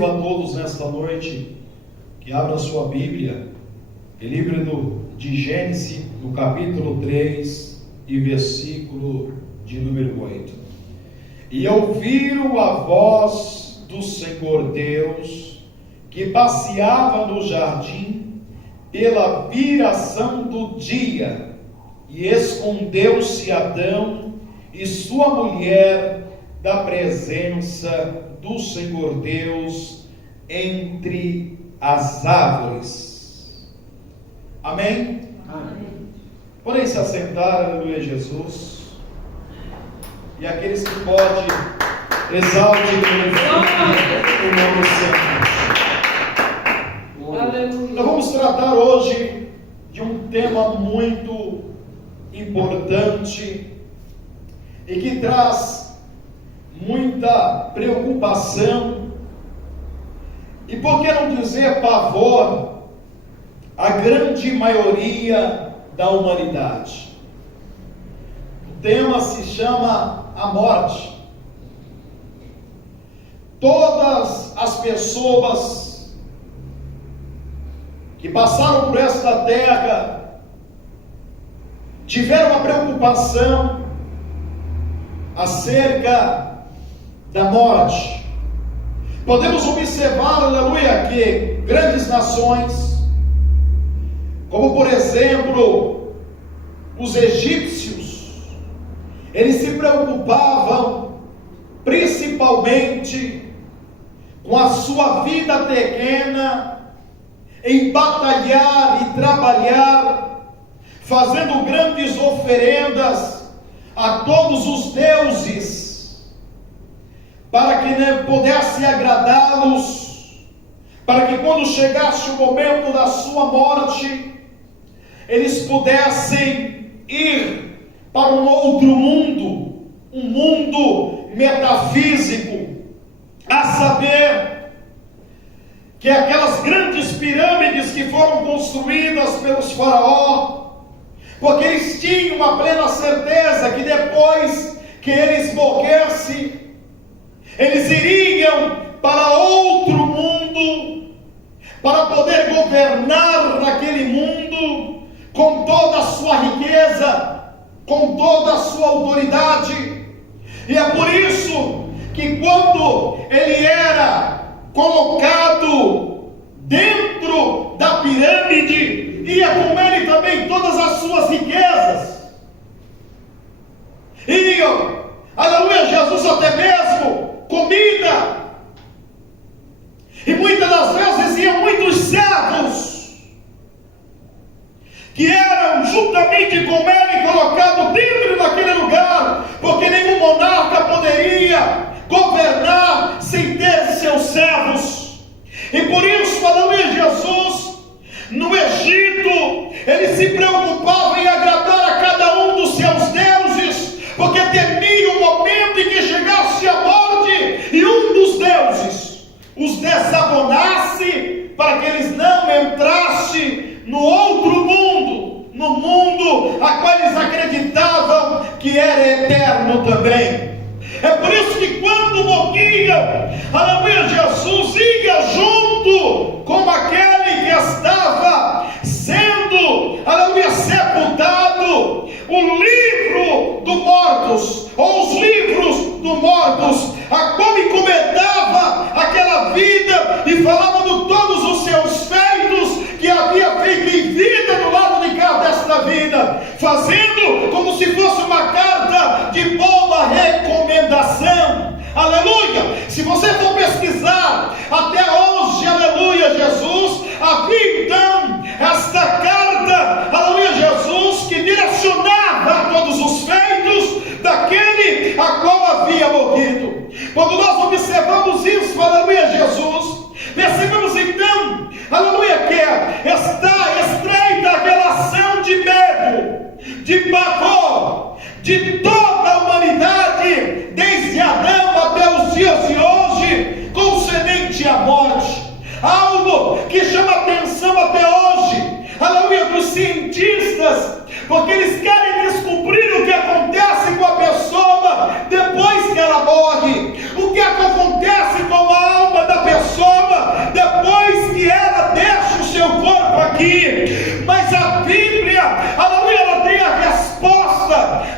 convido a todos nesta noite que abram sua Bíblia, em livro de Gênesis, no capítulo 3 e versículo de número 8. E ouviram a voz do Senhor Deus, que passeava no jardim pela viração do dia, e escondeu-se Adão e sua mulher da presença do Senhor Deus entre as árvores. Amém? Amém. Podem se assentar, aleluia, Jesus. E aqueles que podem, exalte e glorifiquem o nome do Senhor. Aleluia. Nós vamos tratar hoje de um tema muito importante e que traz muita preocupação e, por que não dizer, pavor à grande maioria da humanidade. O tema se chama a morte. Todas as pessoas que passaram por esta terra tiveram uma preocupação acerca da morte. Podemos observar, aleluia, que grandes nações, como por exemplo os egípcios, eles se preocupavam principalmente com a sua vida terrena, em batalhar e trabalhar, fazendo grandes oferendas a todos os deuses, para que pudesse agradá-los, para que quando chegasse o momento da sua morte, eles pudessem ir para um outro mundo, um mundo metafísico, a saber, que aquelas grandes pirâmides que foram construídas pelos faraós, porque eles tinham uma plena certeza que depois que eles morressem, eles iriam para outro mundo, para poder governar naquele mundo, com toda a sua riqueza, com toda a sua autoridade. E é por isso que quando ele era colocado dentro da pirâmide, ia com ele também todas as suas riquezas, iriam, aleluia, Jesus, até mesmo comida, e muitas das vezes iam muitos servos, que eram juntamente com ele colocados dentro daquele lugar, porque nenhum monarca poderia governar sem ter seus servos. E por isso, aleluia, Jesus, no Egito, ele se preocupava em agradar a cada um dos seus deuses, porque temia o momento em que chegasse a morte e um dos deuses os desabonasse, para que eles não entrassem no outro mundo, no mundo a qual eles acreditavam que era eterno também. É por isso que quando morria, aleluia, Jesus ia junto com aquele que estava sendo, aleluia, sepultado, o livro dos mortos, ou os livros dos mortos, a qual encomendava aquela vida e falava de todos os seus feitos que havia feito em vida do lado de cá desta vida, fazendo como se fosse uma carta de boa recomendação. Aleluia! Se você for pesquisar até hoje, aleluia, Jesus, havia então esta carta, aleluia, Jesus, que direcionava a todos os feitos daquele a qual havia morrido. Quando nós observamos isso, aleluia, Jesus, percebemos então, aleluia, que está estreita a relação de medo, de pavor, de toda a humanidade, desde Adão até os dias de hoje, concernente à morte. Algo que chama atenção até hoje, aleluia, dos cientistas, porque eles querem descobrir o que acontece com a pessoa depois que ela morre, o que acontece com a alma da pessoa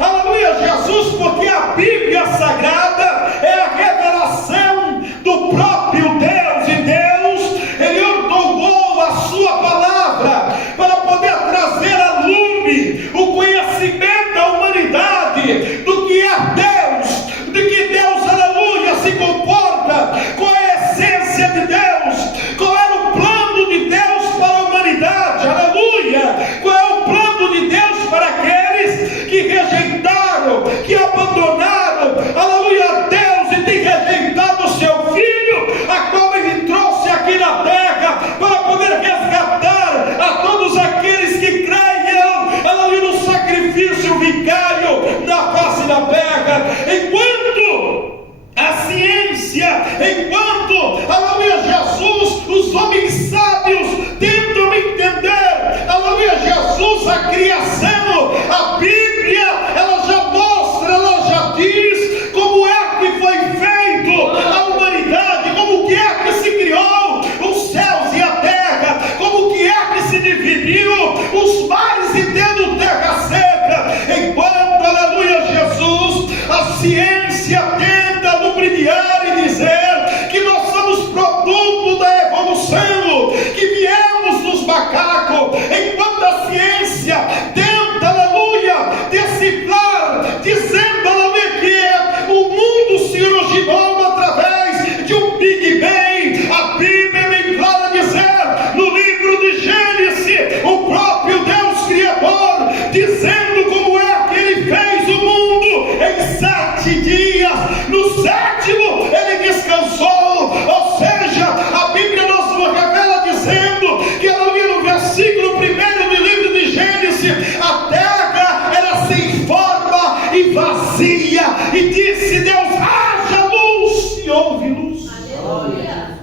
aleluia, Jesus, porque a Bíblia Sagrada é a revelação do próprio Deus, e Deus, Ele ordenou a sua palavra para poder trazer a lume o conhecimento da humanidade do que é Deus, de que Deus, aleluia, se comporta, qual é a essência de Deus, qual era o plano de Deus para a humanidade, aleluia, qual é o plano de Deus para aqueles que rejeitaram, que abandonaram, aleluia, a Deus e têm rejeitado o seu Filho, a qual Ele trouxe aqui na terra para poder resgatar a todos aqueles que creiam, aleluia, no sacrifício vicário na face da terra. Enquanto a ciência, enquanto, aleluia, Jesus, os homens sábios tentam entender, aleluia, Jesus, a criação, a Bíblia, ela já mostra, ela já diz como é que foi feito a humanidade, como que é que se criou os céus e a terra, como que é que se dividiu os mares e tendo terra seca. Enquanto, aleluia, Jesus, a ciência tenta lubrificar e dizer que nós somos produto da evolução, que viemos dos macacos, enquanto a ciência tenta, aleluia, decifrar, dizendo, aleluia, que o mundo se originou através de um Big Bang. A Bíblia é bem clara a dizer, no livro de Gênesis, o próprio Deus Criador, dizendo como é que Ele fez o mundo em 7 dias, no sétimo Ele descansou. Ou seja, a Bíblia nos revela dizendo que, no versículo 1 do livro de Gênesis, a terra era sem forma e vazia, e disse Deus: haja luz, e houve luz. Aleluia.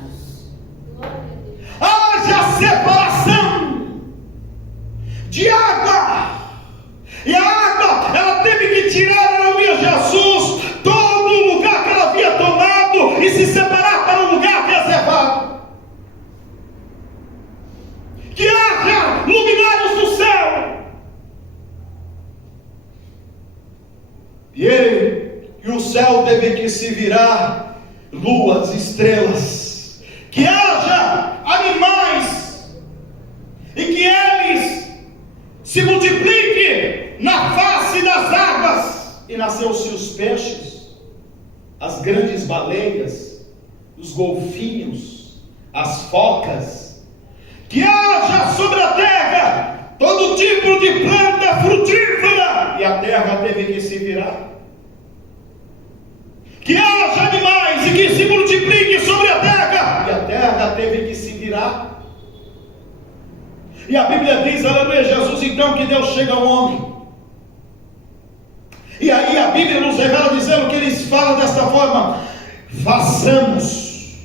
Haja separação de água, e a água, ela teve que tirar, aleluia, Jesus, todo o lugar que ela havia tomado e se separar para um lugar reservado. Que haja luminares do céu. E o céu teve que se virar luas, estrelas. Que haja animais e que eles se multipliquem na face das águas. E nasceu-se os peixes, as grandes baleias, os golfinhos, as focas. Que haja sobre a terra todo tipo de planta frutífera, e a terra teve que se virar. Que haja animais e que se multipliquem sobre a terra, e a terra teve que se virar. E a Bíblia diz, aleluia, Jesus, então, que Deus chega ao homem. E aí a Bíblia nos revela dizendo que eles falam desta forma: façamos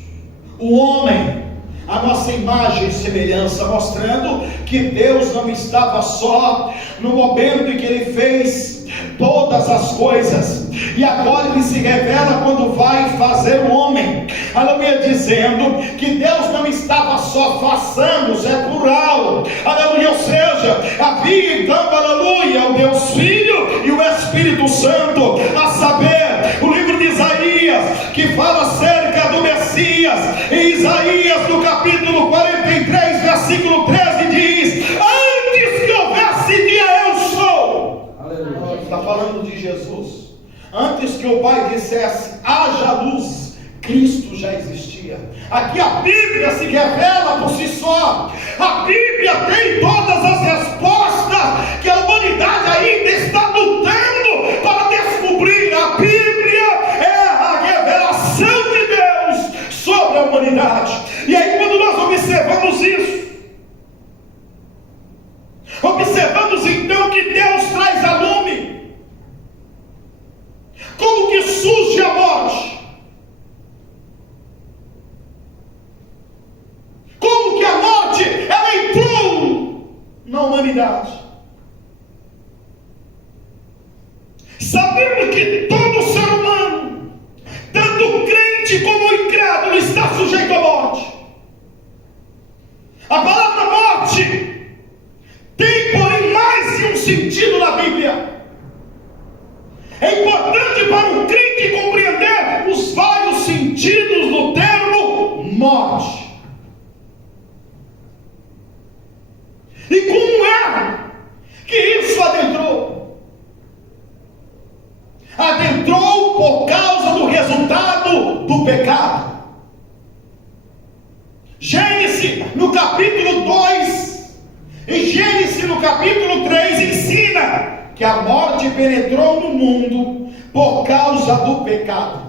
o homem a nossa imagem e semelhança, mostrando que Deus não estava só no momento em que Ele fez todas as coisas, e agora Ele se revela quando vai fazer o homem, aleluia, dizendo que Deus não estava só, façamos, é plural, aleluia, ou seja, havia então, aleluia, o Deus Filho e o Espírito Santo, a saber, o livro de Isaías, que fala acerca do Messias, em Isaías no capítulo 43, versículo 13, diz: antes que houvesse dia, eu sou. Aleluia. Está falando de Jesus. Antes que o Pai dissesse haja luz, Cristo já existia. Aqui a Bíblia se revela por si só. A Bíblia tem todas as respostas que a humanidade ainda está lutando para descobrir. A Bíblia é a revelação de Deus sobre a humanidade. E aí, quando nós observamos isso, observamos então que Deus traz a lume. Como que surge a morte? Como que a morte, ela entrou na humanidade? Sabemos que todo ser humano, tanto crente como incrédulo, está sujeito à morte. A palavra morte tem, porém, mais de um sentido na Bíblia. É importante para o crente compreender os vários sentidos do termo morte. E como é que isso adentrou? Adentrou por causa do resultado do pecado. Gênesis no capítulo 2 e Gênesis no capítulo 3 ensina que a morte penetrou no mundo por causa do pecado.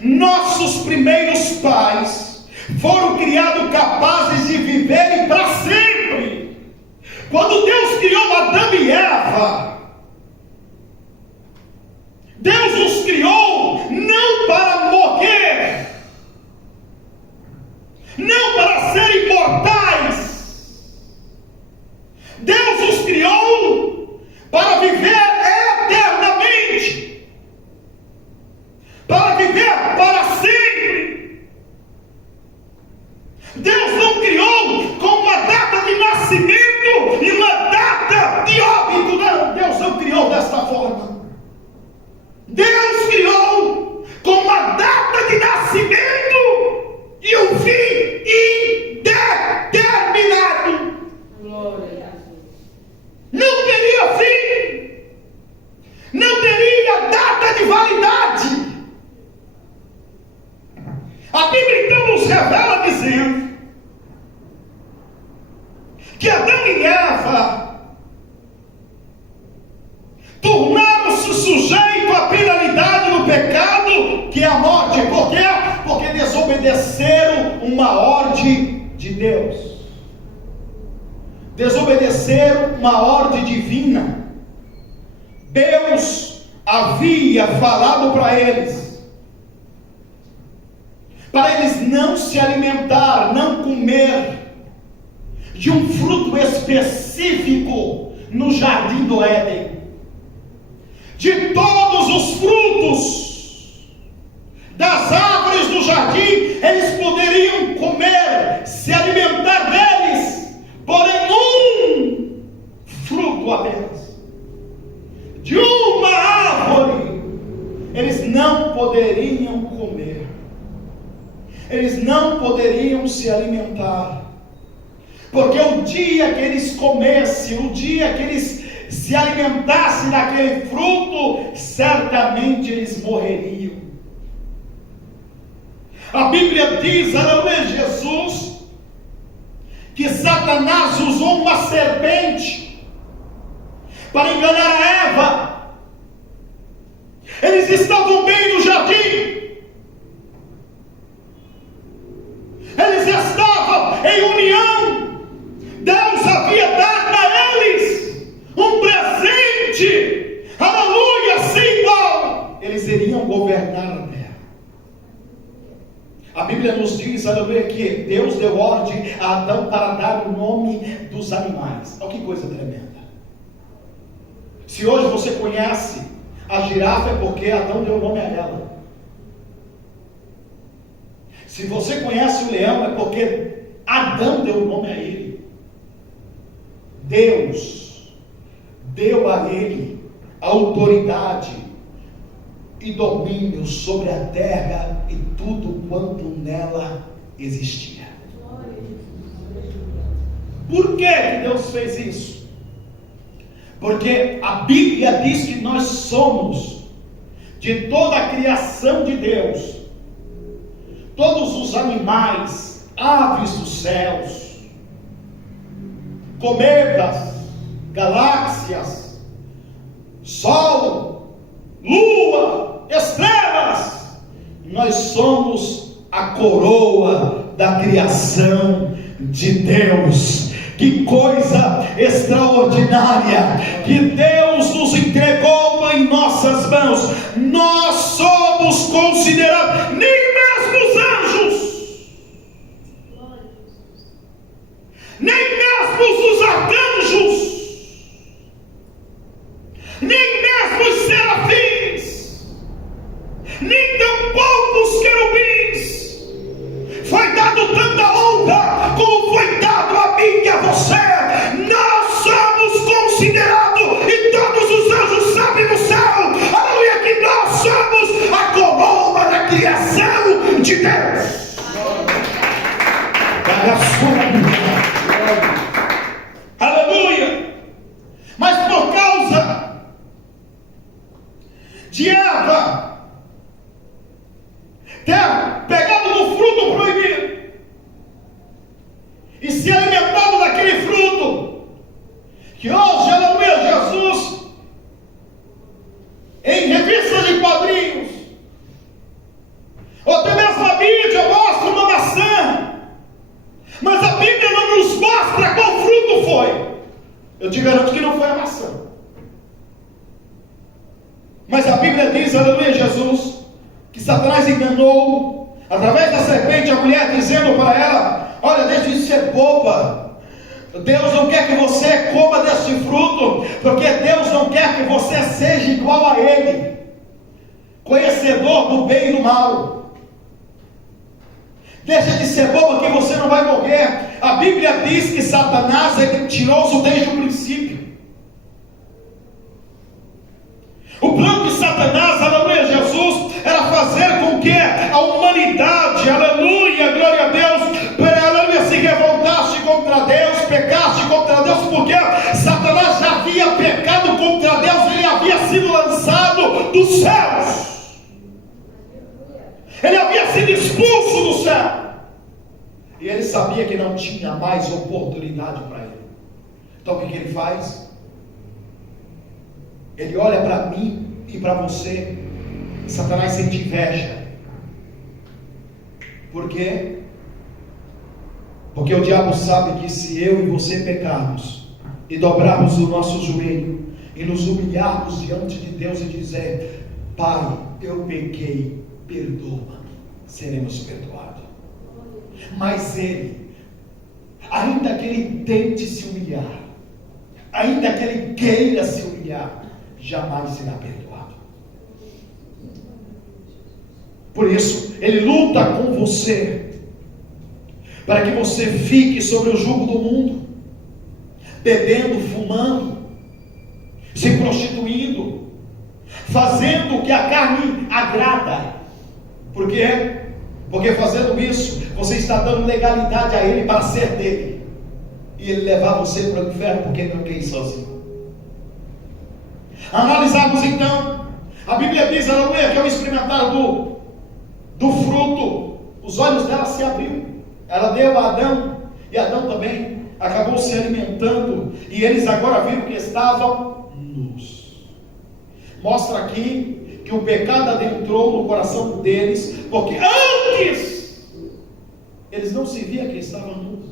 Nossos primeiros pais foram criados capazes de viverem para sempre. Quando Deus criou Adão e Eva, Deus os criou não para morrer, não para serem imortais. Deus os criou para viver eternamente, para viver para sempre. Deus não criou com uma data de nascimento e uma data de óbito, não. Deus não criou desta forma. Deus criou com uma data de nascimento e um fim indeterminado. Glória a Deus. Não teria fim, não teria data de validade. A Bíblia então nos revela dizendo que Adão e Eva tornaram-se sujeitos à penalidade do pecado, que é a morte. Por quê? Porque desobedeceram uma ordem de Deus. Desobedeceram uma ordem divina. Deus havia falado para eles não se alimentar, não comer de um fruto específico no jardim do Éden. De todos os frutos das árvores do jardim, eles poderiam comer, se alimentar deles, porém um fruto apenas, de uma árvore, eles não poderiam comer, eles não poderiam se alimentar, porque o dia que eles comessem, o dia que eles se alimentassem daquele fruto, certamente eles morreriam. A Bíblia diz, aleluia, Jesus, que Satanás usou uma serpente para enganar a Eva. Eles estavam bem no jardim, eles estavam em união. Deus havia dado a eles um presente, aleluia, sem igual. Eles iriam governar a terra. A Bíblia nos diz, aleluia, que Deus deu ordem a Adão para dar o nome dos animais. Olha que coisa tremenda. Se hoje você conhece a girafa, é porque Adão deu o nome a ela. Se você conhece o leão, é porque Adão deu o nome a ele. Deus deu a ele autoridade e domínio sobre a terra e tudo quanto nela existia. Por que Deus fez isso? Porque a Bíblia diz que nós somos, de toda a criação de Deus, todos os animais, aves dos céus, cometas, galáxias, sol, lua, estrelas, nós somos a coroa da criação de Deus. Que coisa extraordinária que Deus nos entregou em nossas mãos. Nós somos considerados, nem mesmo os anjos, nem mesmo os arcanjos, nem mesmo os serafins, nem tampouco os querubins foi dado tanta honra como foi dado a mim e a você. Nós somos considerados, e todos os anjos sabem no céu, aleluia, que de Eva ter pegado no fruto proibido e se alimentado daquele fruto, que hoje, aleluia, Jesus, em revistas de quadrinhos, ou até mesmo a mídia mostra uma maçã, mas a Bíblia não nos mostra qual fruto foi. Eu te garanto que não foi a maçã. Mas a Bíblia diz, aleluia, Jesus, que Satanás enganou através da serpente a mulher, dizendo para ela: olha, deixe de ser boba, Deus não quer que você coma desse fruto, porque Deus não quer que você seja igual a Ele, conhecedor do bem e do mal. Deixa de ser boba que você não vai morrer. A Bíblia diz que Satanás é mentiroso desde o princípio. O plano de Satanás, aleluia, Jesus, era fazer com que a humanidade, aleluia, glória a Deus, aleluia, se revoltasse contra Deus, pecasse contra Deus, porque Satanás já havia pecado contra Deus, ele havia sido lançado dos céus. Ele havia sido expulso do céu. E ele sabia que não tinha mais oportunidade para ele. Então o que ele faz? Ele olha para mim e para você. Satanás sente inveja. Por quê? Porque o diabo sabe que se eu e você pecarmos e dobrarmos o nosso joelho e nos humilharmos diante de Deus e dizer: Pai, eu pequei, perdoa-me, seremos perdoados. Mas ele, ainda que ele tente se humilhar, ainda que ele queira se humilhar, jamais será perdoado. Por isso, ele luta com você, para que você fique sobre o jugo do mundo, bebendo, fumando, se prostituindo, fazendo o que a carne agrada. Por quê? Porque fazendo isso, você está dando legalidade a ele para ser dele, e ele levar você para o inferno, porque ele não quer ir sozinho. Analisarmos então, a Bíblia diz, aleluia, que ao experimentar do fruto, os olhos dela se abriram. Ela deu a Adão, e Adão também acabou se alimentando, e eles agora viram que estavam nus. Mostra aqui que o pecado adentrou no coração deles, porque antes eles não se viam que estavam nus.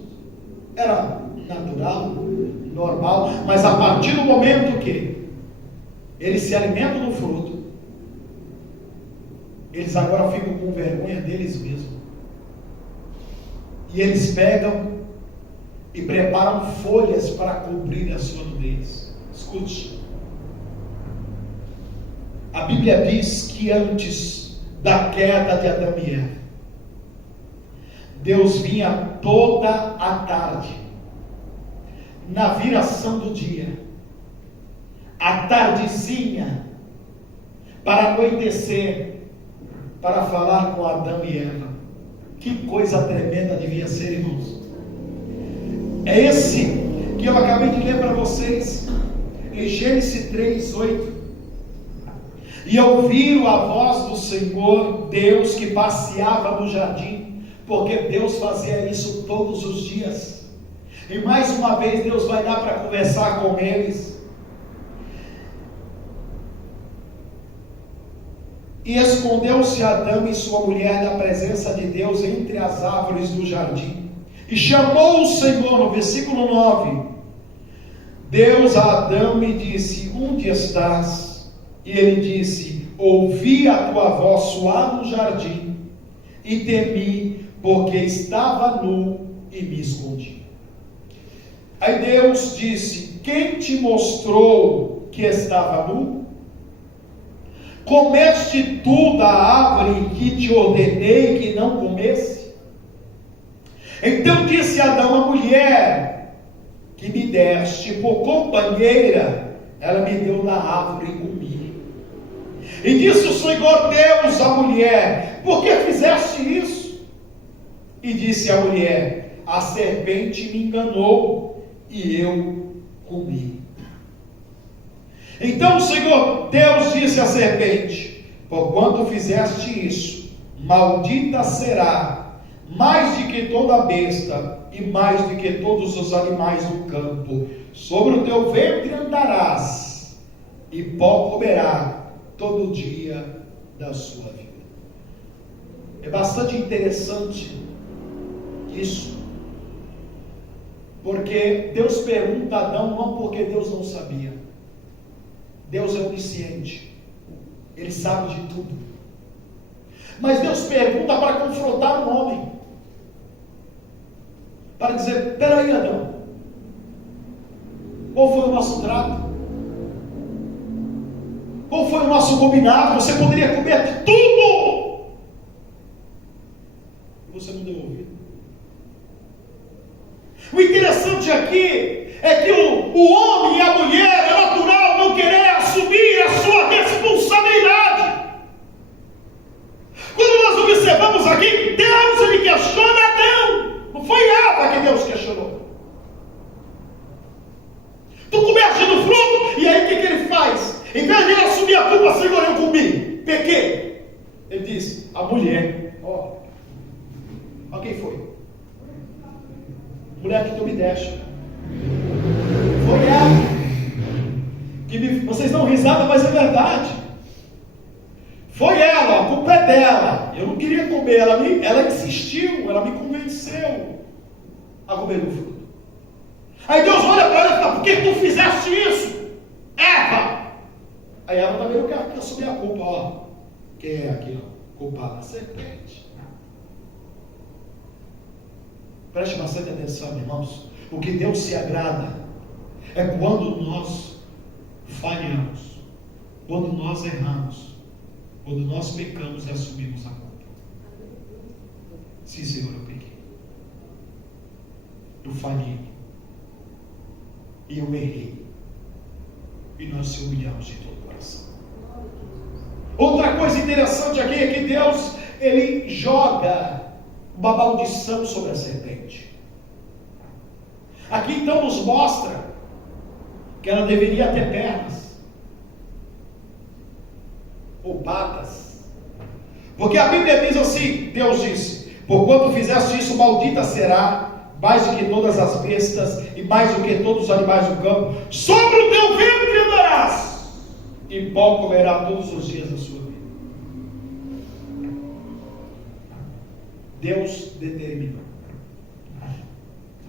Era natural, normal, mas a partir do momento que eles se alimentam do fruto, eles agora ficam com vergonha deles mesmos. E eles pegam e preparam folhas para cobrir a sua nudez. Escute. A Bíblia diz que antes da queda de Adão e Eva, Deus vinha toda a tarde, na viração do dia, à tardezinha, para anoitecer, para falar com Adão e Eva. Que coisa tremenda devia ser, irmãos. É esse que eu acabei de ler para vocês, em Gênesis 3:8. E ouviram a voz do Senhor Deus que passeava no jardim, porque Deus fazia isso todos os dias. E mais uma vez Deus vai dar para conversar com eles. E escondeu-se Adão e sua mulher da presença de Deus entre as árvores do jardim. E chamou o Senhor, no versículo 9, Deus a Adão e disse: onde estás? E ele disse: ouvi a tua voz soar no jardim, e temi, porque estava nu e me escondi. Aí Deus disse: quem te mostrou que estava nu? Comeste tu da árvore que te ordenei que não comesse? Então disse Adão: a mulher que me deste por companheira, ela me deu da árvore e comi. E disse o Senhor Deus à mulher: por que fizeste isso? E disse a mulher: a serpente me enganou e eu comi. Então o Senhor Deus disse à serpente: porquanto fizeste isso, maldita será, mais do que toda besta, e mais do que todos os animais do campo. Sobre o teu ventre andarás, e pó comerá todo o dia da sua vida. É bastante interessante isso, porque Deus pergunta a Adão, não porque Deus não sabia. Deus é onisciente, Ele sabe de tudo. Mas Deus pergunta para confrontar o homem, para dizer: peraí, Adão, qual foi o nosso trato? Qual foi o nosso combinado? Você poderia comer de tudo, e você não deu ouvido. O interessante aqui é que o homem e a mulher, é natural não querer assumir a sua responsabilidade. Quando nós observamos aqui, Deus ele questiona Adão, não foi Eva que Deus questionou. Tu comeste do fruto, e aí o que ele faz? Em vez de ele assumir a culpa: Senhor, eu comi, pequei, ele diz: a mulher, ó quem foi? Mulher que tu me deste. Foi ela. Vocês dão risada, mas é verdade. Foi ela, a culpa é dela. Eu não queria comer, ela insistiu, ela me convenceu a comer do fruto. Aí Deus olha para ela e fala: por que tu fizeste isso, Eva? Aí ela também não quer assumir a culpa, ó. Quem é aqui, ó? Culpada? A serpente. Preste bastante atenção, irmãos. O que Deus se agrada é quando nós falhamos, quando nós erramos, quando nós pecamos e assumimos a culpa. Sim, Senhor, eu pequei, eu falhei, e eu errei, e nós se humilhamos de todo o coração. Outra coisa interessante aqui é que Deus ele joga uma maldição sobre a serpente. Aqui então nos mostra que ela deveria ter pernas ou patas, porque a Bíblia diz assim: Deus disse: porquanto fizeste isso, maldita será, mais do que todas as bestas e mais do que todos os animais do campo. Sobre o teu ventre andarás, e pó comerá todos os dias da sua vida. Deus determinou.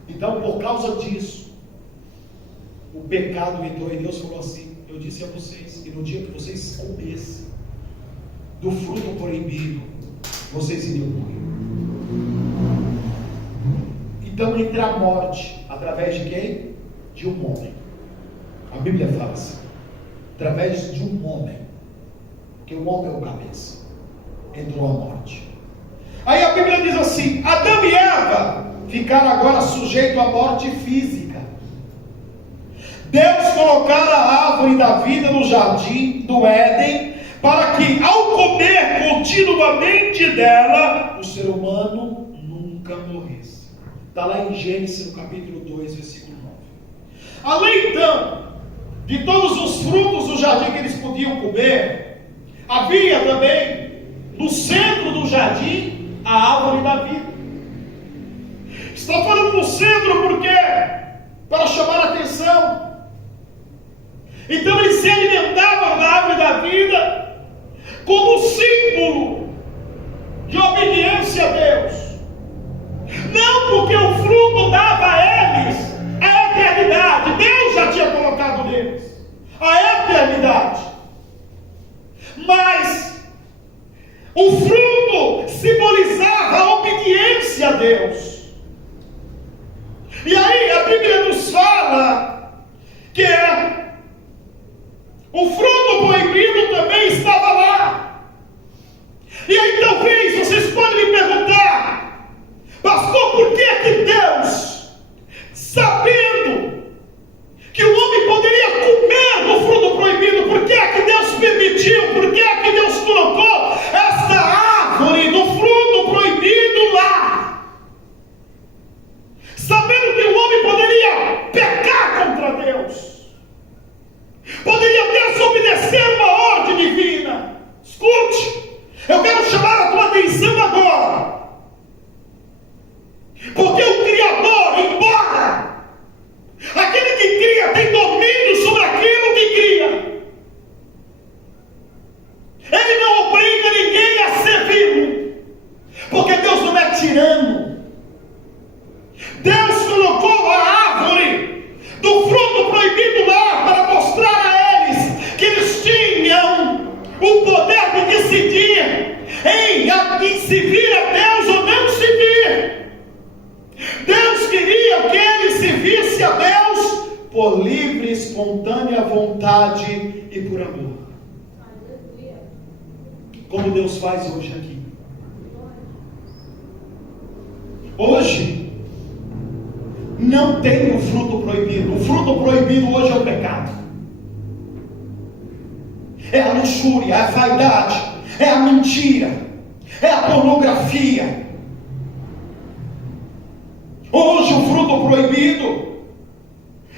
Então, por causa disso, o pecado entrou, e Deus falou assim: eu disse a vocês, e no dia que vocês comessem do fruto proibido, vocês iriam morrer. Então entra a morte, através de quem? De um homem. A Bíblia fala assim: através de um homem, porque o homem é o cabeça, entrou a morte. Aí a Bíblia diz assim: Adão e Eva ficaram agora sujeitos à morte física. Deus colocara a árvore da vida no jardim do Éden, para que ao comer continuamente dela, o ser humano nunca morresse. Está lá em Gênesis, no capítulo 2, versículo 9. Além então de todos os frutos do jardim que eles podiam comer, havia também no centro do jardim a árvore da vida. Estou falando no centro porque para chamar a atenção. Então eles se alimentavam da árvore da vida como símbolo de obediência a Deus. Não porque o fruto dava a eles a eternidade. Deus já tinha colocado neles a eternidade. Mas o fruto simbolizava a obediência a Deus. E aí a Bíblia nos fala que o fruto proibido também estava lá. E aí talvez vocês podem me perguntar: pastor, por que Deus, sabendo que o homem poderia comer do fruto proibido, por que Deus permitiu, por que Deus colocou essa árvore do fruto proibido lá? decidir em servir a Deus ou não servir. Deus queria que ele servisse a Deus por livre e espontânea vontade e por amor. Como Deus faz hoje aqui. Hoje não tem o fruto proibido. O fruto proibido hoje é o pecado. É a luxúria, é a vaidade, é a mentira, é a pornografia. Hoje o fruto proibido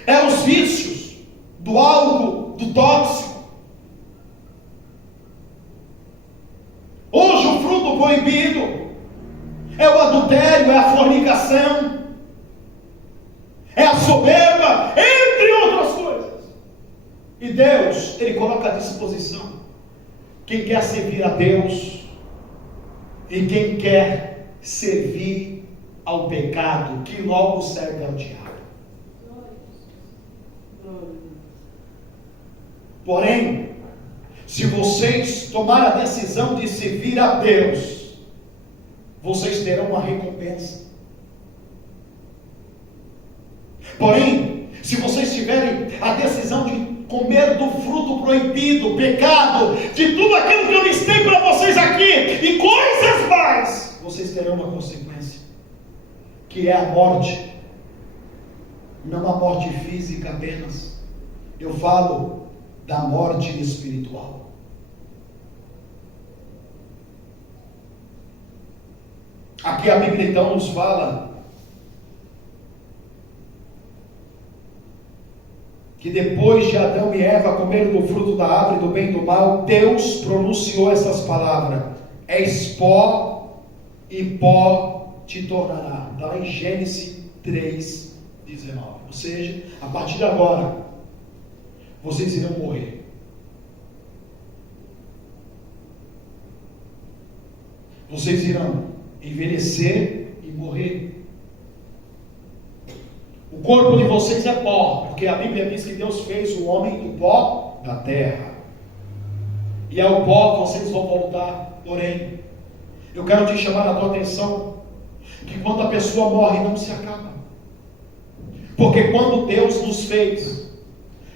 é os vícios do álcool, do tóxico. Hoje o fruto proibido é o adultério, é a fornicação, é a soberba, entre outras coisas. E Deus, Ele coloca à disposição quem quer servir a Deus e quem quer servir ao pecado, que logo serve ao diabo. Porém, se vocês tomarem a decisão de servir a Deus, vocês terão uma recompensa. Porém, se vocês tiverem a decisão de comer do fruto proibido, pecado, de tudo aquilo que eu listei para vocês aqui, e coisas mais, vocês terão uma consequência, que é a morte. Não a morte física apenas, eu falo da morte espiritual. Aqui a Bíblia então nos fala que depois de Adão e Eva comerem do fruto da árvore do bem e do mal, Deus pronunciou essas palavras: és pó e pó te tornará. Está lá em Gênesis 3:19. Ou seja, a partir de agora, vocês irão morrer. Vocês irão envelhecer e morrer. O corpo de vocês é pó, porque a Bíblia diz que Deus fez o homem do pó da terra, e ao pó vocês vão voltar. Porém, eu quero te chamar a tua atenção, que quando a pessoa morre não se acaba, porque quando Deus nos fez,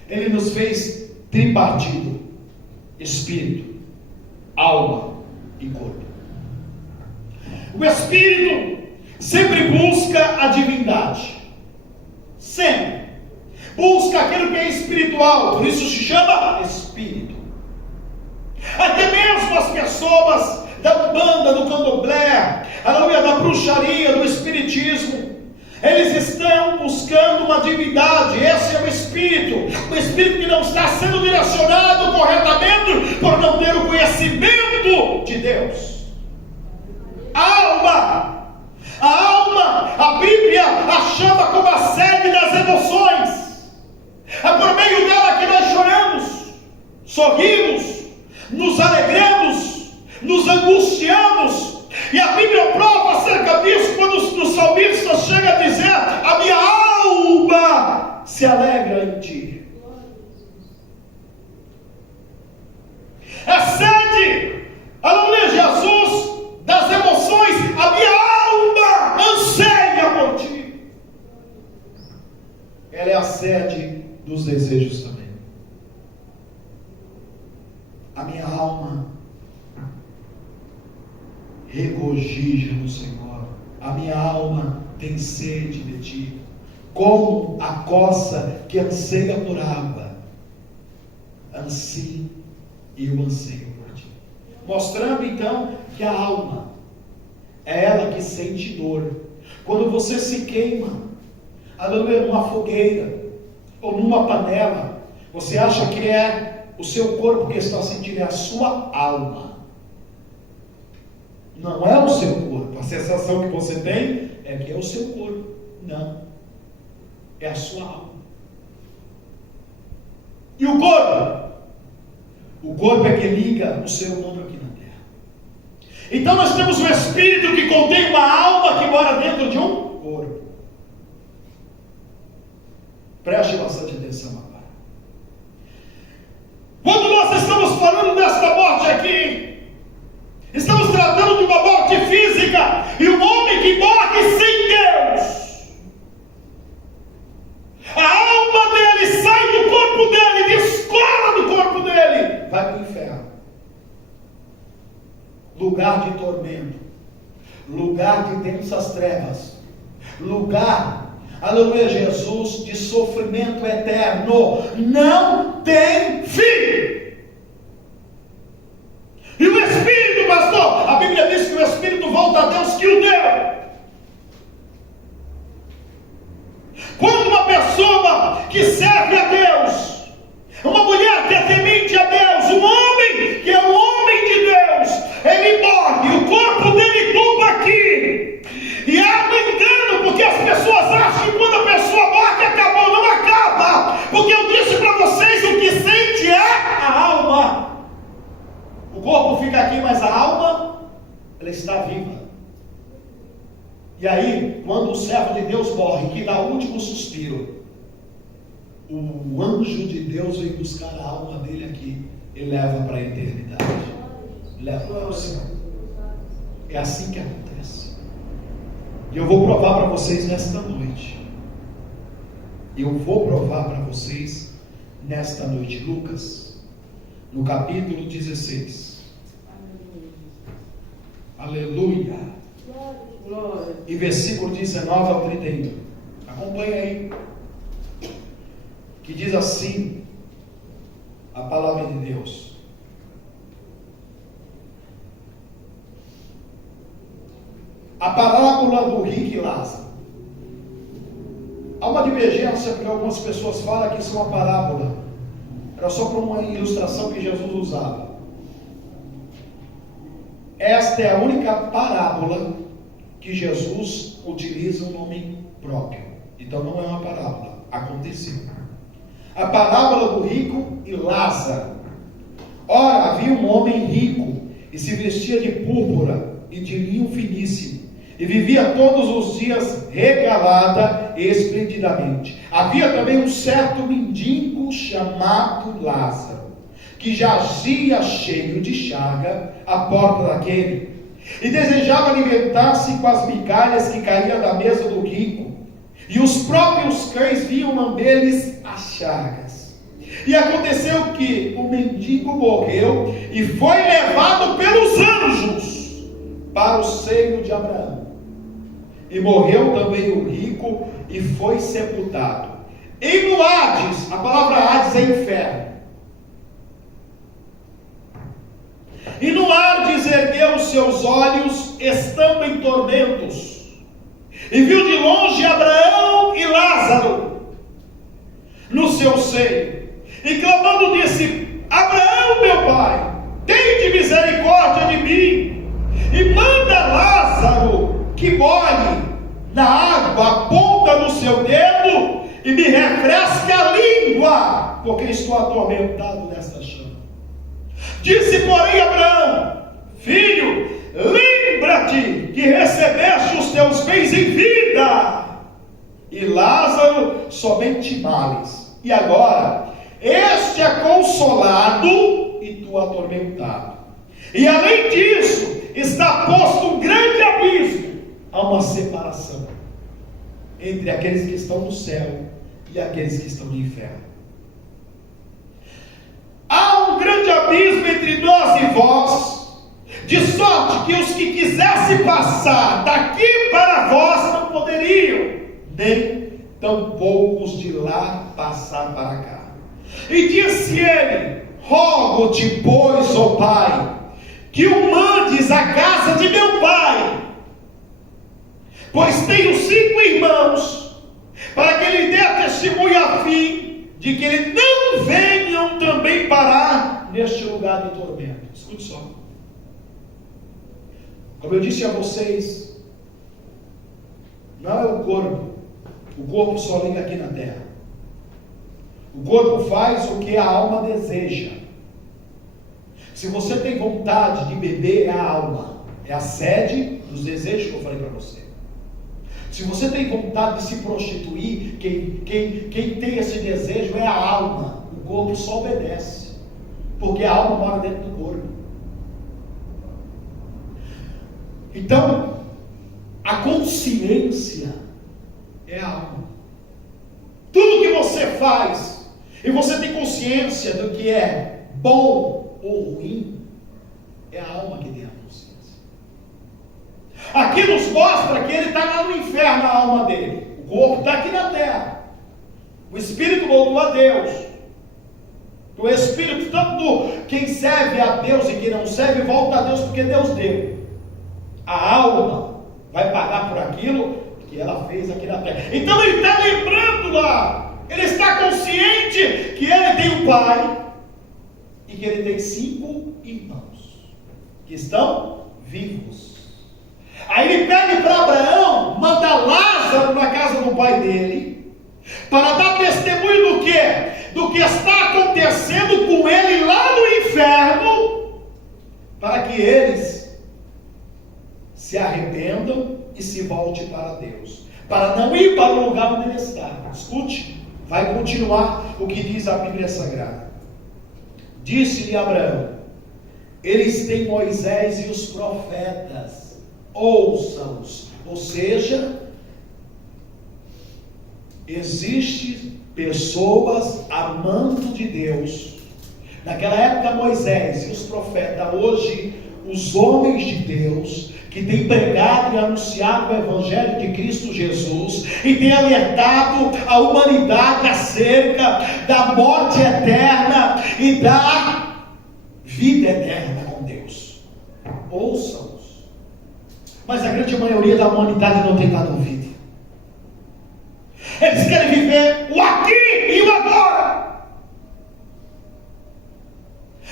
Ele nos fez tripartido: espírito, alma e corpo. O espírito sempre busca a divindade, sempre busca aquilo que é espiritual, por isso se chama espírito. Até mesmo as pessoas da Umbanda, do Candomblé, aleluia, da bruxaria, do espiritismo, eles estão buscando uma divindade. Esse é o espírito que não está sendo direcionado corretamente por não ter o conhecimento de Deus. A alma, a Bíblia a chama como a sede das emoções. É por meio dela que nós choramos, sorrimos, nos alegramos, nos angustiamos. E a Bíblia prova acerca disso quando o salmista chega a dizer: a minha alma se alegra em ti. É sede, aleluia, Jesus, das emoções. A minha alma anseia por ti. Ela é a sede dos desejos também. A minha alma regozija no Senhor. A minha alma tem sede de ti, como a coça que anseia por água, assim eu anseio por ti. Mostrando então que a alma é ela que sente dor. Quando você se queima, aleluia, numa fogueira ou numa panela, você acha que é o seu corpo que está sentindo, é a sua alma. Não é o seu corpo. A sensação que você tem é que é o seu corpo. Não. É a sua alma. E o corpo? O corpo é que liga o ser humano aqui na terra. Então nós temos um espírito que contém uma alma que mora dentro de um corpo. Preste bastante atenção agora. Quando nós estamos falando desta morte aqui, física. E o homem que morre sem Deus, a alma dele sai do corpo dele, descola do corpo dele, vai para o inferno. Lugar de tormento, lugar de densas trevas, lugar, aleluia Jesus, de sofrimento eterno, não tem fim. E o Espírito, pastor, a Bíblia diz que o Espírito volta a Deus que o deu. Quando uma pessoa que serve a Deus, uma mulher que é temente a Deus, um homem que é um homem de Deus, ele morre, o corpo dele tumba aqui. E há um engano, porque as pessoas acham que quando a pessoa morre, acabou. Não acaba, porque eu disse para vocês, o que sente é a alma. O corpo fica aqui, mas a alma, ela está viva. E aí, quando o servo de Deus morre, que dá o último suspiro, o anjo de Deus vem buscar a alma dele aqui e leva para a eternidade, leva para o céu. É assim que acontece. E eu vou provar para vocês nesta noite. Lucas, no capítulo 16. Aleluia. Glória. E versículo 19 ao 31. Acompanha aí. Que diz assim a palavra de Deus. A parábola do rico e Lázaro. Há uma divergência, porque algumas pessoas falam que isso é uma parábola. Era só para uma ilustração que Jesus usava. Esta é a única parábola que Jesus utiliza um nome próprio. Então não é uma parábola, aconteceu. A parábola do rico e Lázaro. Ora, havia um homem rico e se vestia de púrpura e de linho finíssimo e vivia todos os dias regalada e esplendidamente. Havia também um certo mendigo chamado Lázaro, que jazia cheio de chaga à porta daquele, e desejava alimentar-se com as migalhas que caíam da mesa do rico, e os próprios cães vinham lamber-lhes as chagas. E aconteceu que o mendigo morreu e foi levado pelos anjos para o seio de Abraão. E morreu também o rico e foi sepultado. E no Hades, a palavra Hades é inferno. E no Hades ergueu os seus olhos, estando em tormentos, e viu de longe Abraão e Lázaro no seu seio, e clamando disse: Abraão, meu pai, tende misericórdia de mim, e manda Lázaro que molhe na água a ponta do seu dedo e me refresque a língua, porque estou atormentado nesta chama. Disse, porém, Abraão: filho, lembra-te que recebeste os teus bens em vida, e Lázaro somente males. E agora, este é consolado e tu atormentado. E além disso, está posto um grande abismo. Há uma separação entre aqueles que estão no céu e aqueles que estão no inferno. Há um grande abismo entre nós e vós, de sorte que os que quisessem passar daqui para vós não poderiam, nem tampouco os de lá passar para cá. E disse ele: rogo-te, pois, ó Pai, que o mandes à casa de meu pai, pois tenho 5 irmãos, para que ele dê testemunho a fim de que eles não venham também parar neste lugar de tormento. Escute só. Como eu disse a vocês, não é o corpo só liga aqui na terra. O corpo faz o que a alma deseja. Se você tem vontade de beber, é a alma, é a sede dos desejos que eu falei para você. Se você tem vontade de se prostituir, quem tem esse desejo é a alma. O corpo só obedece, porque a alma mora dentro do corpo. Então, A consciência é a alma. Tudo que você faz, e você tem consciência do que é bom ou ruim, é a alma que tem a consciência. Aqui nos mostra que ele está lá no inferno, a alma dele. O corpo está aqui na terra. O espírito voltou a Deus. O espírito, tanto quem serve a Deus e quem não serve, volta a Deus porque Deus deu. A alma vai pagar por aquilo que ela fez aqui na terra. Então ele está lembrando lá, ele está consciente que ele tem um pai e que ele tem 5 irmãos que estão vivos. Aí ele pede para Abraão, manda Lázaro na casa do pai dele, para dar testemunho do quê? Do que está acontecendo com ele lá no inferno, para que eles se arrependam e se voltem para Deus, para não ir para o lugar onde ele está. Escute, vai continuar o que diz a Bíblia Sagrada. Disse-lhe Abraão: eles têm Moisés e os profetas, ouçam-os. Ou seja, existem pessoas amando de Deus. Naquela época Moisés e os profetas, hoje os homens de Deus, que têm pregado e anunciado o Evangelho de Cristo Jesus, e têm alertado a humanidade acerca da morte eterna e da vida eterna com Deus. Ouçam-os. Mas a grande maioria da humanidade não tem dado ouvido. Eles querem viver o aqui e o agora.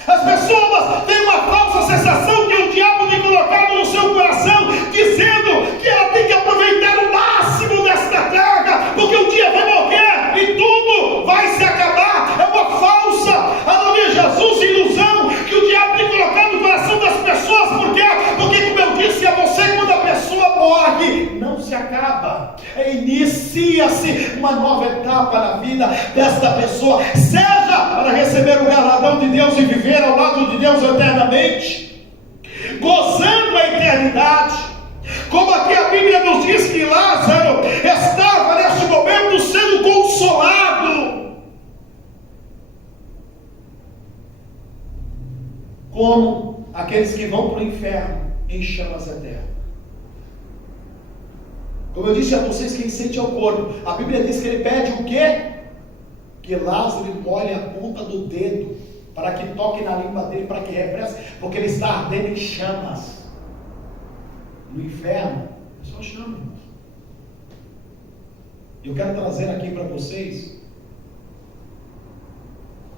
As pessoas têm uma falsa sensação que o diabo tem colocado no seu coração, dizendo que ela tem que aproveitar o máximo desta terra, porque um dia vai morrer e tudo vai se acabar. É uma falsa, aleluia, Jesus, ilusão que o diabo tem colocado no coração das pessoas. Por quê? Porque, como eu disse a você, quando a pessoa morre, não se acaba, inicia-se uma nova etapa na vida desta pessoa, seja para receber o galardão de Deus e viver ao lado de Deus eternamente, gozando a eternidade, como aqui a Bíblia nos diz que Lázaro estava neste momento sendo consolado, como aqueles que vão para o inferno em chamas eternas. Como eu disse a vocês, quem sente é o corpo. A Bíblia diz que ele pede o quê? Que Lázaro molhe a ponta do dedo, para que toque na língua dele, para que refresque, porque ele está ardendo em chamas. No inferno, é só chama. Eu quero trazer aqui para vocês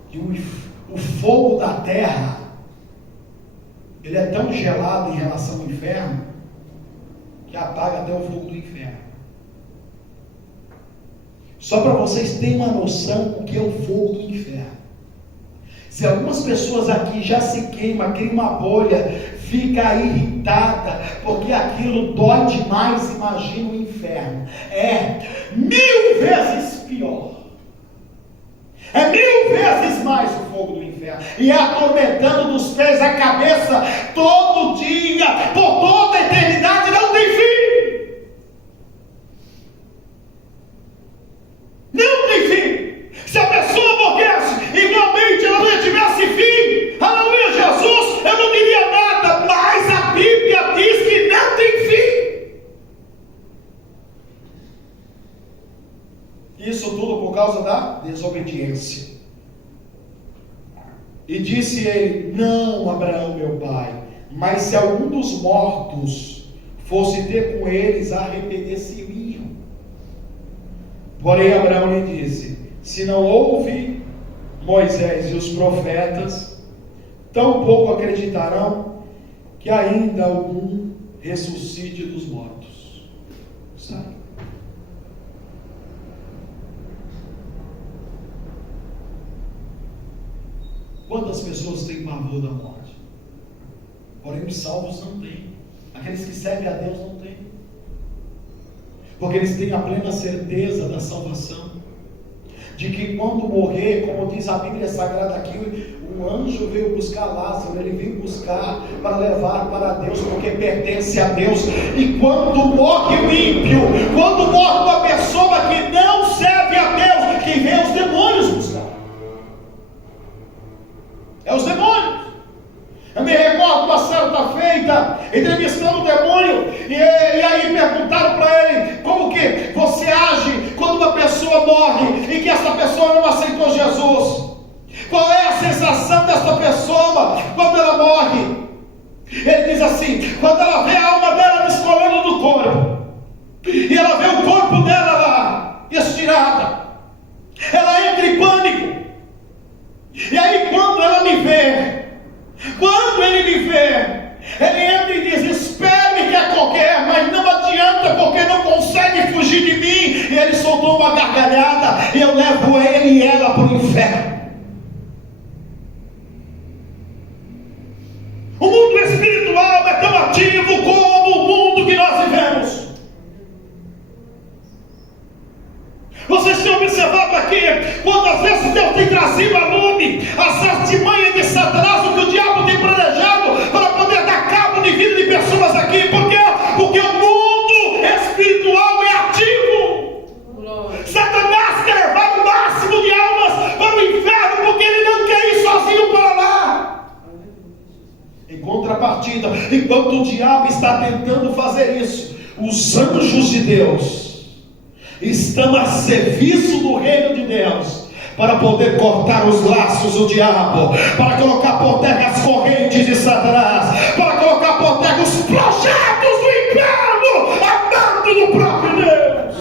que o fogo da terra, ele é tão gelado em relação ao inferno, que apaga até o fogo do inferno. Só para vocês terem uma noção do que é o fogo do inferno. Se algumas pessoas aqui já se queimam, cria uma bolha, fica irritada, porque aquilo dói demais, imagina o inferno. É 1000 vezes pior. É 1000 vezes mais o fogo do inferno. E é atormentando dos pés à cabeça, todo dia, por toda a eternidade, não tem fim. Não tem fim. Se a pessoa morresse, igualmente ela não tivesse fim, aleluia, Jesus, eu não diria nada, mas a Bíblia diz que não tem fim. Isso tudo por causa da desobediência. E disse ele: não, Abraão, meu pai, mas se algum dos mortos fosse ter com eles, arrepender-se-iam. Porém Abraão lhe disse: se não houve Moisés e os profetas, tampouco acreditarão que ainda algum ressuscite dos mortos. Sabe? Quantas pessoas têm pavor da morte? Porém os salvos não têm. Aqueles que servem a Deus não têm. Porque eles têm a plena certeza da salvação. de que quando morrer, como diz a Bíblia Sagrada aqui, o anjo veio buscar Lázaro, ele veio buscar para levar para Deus, porque pertence a Deus. E quando morre o ímpio, quando morre uma pessoa que não serve a Deus, quem vem é os demônios buscar. É os demônios. Eu me recordo uma certa feita, entrevistando o demônio, e aí perguntaram para ele: como que você age quando uma pessoa morre e que essa pessoa não aceitou Jesus? Qual é a sensação dessa pessoa quando ela morre? Ele diz assim: quando ela vê a alma dela descolando do corpo, e ela vê o corpo dela lá estirada, ela entra em pânico. E aí quando ela me vê, quando ele me vê, ele entra em desespero e quer qualquer, mas não adianta, porque não consegue fugir de mim. E ele soltou uma gargalhada, e eu levo ele e ela para o inferno. O mundo espiritual é tão ativo como o mundo que nós vivemos. Vocês têm observado aqui quantas vezes Deus tem trazido a lume as artimanhas de Satanás, o que o diabo tem planejado para poder dar cabo de vida de pessoas aqui. Por quê? Porque o mundo espiritual é ativo. Satanás quer levar o máximo de almas para o inferno, porque ele não quer ir sozinho para lá. Em contrapartida, enquanto o diabo está tentando fazer isso, os anjos de Deus estão a serviço do reino de Deus, para poder cortar os laços do diabo, para colocar por terra as correntes de Satanás, para colocar por terra os projetos do inferno, amando do próprio Deus.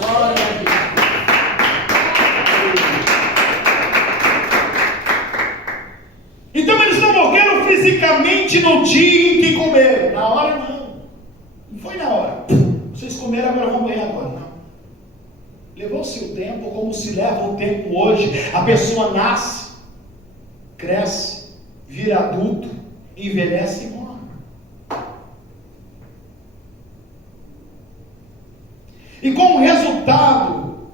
Então eles não morreram fisicamente no dia em que comeram. Na hora não foi na hora. Vocês comeram, agora vão morrer agora. Não. Levou-se o tempo, como se leva o tempo hoje. A pessoa nasce, cresce, vira adulto, envelhece e morre. E como resultado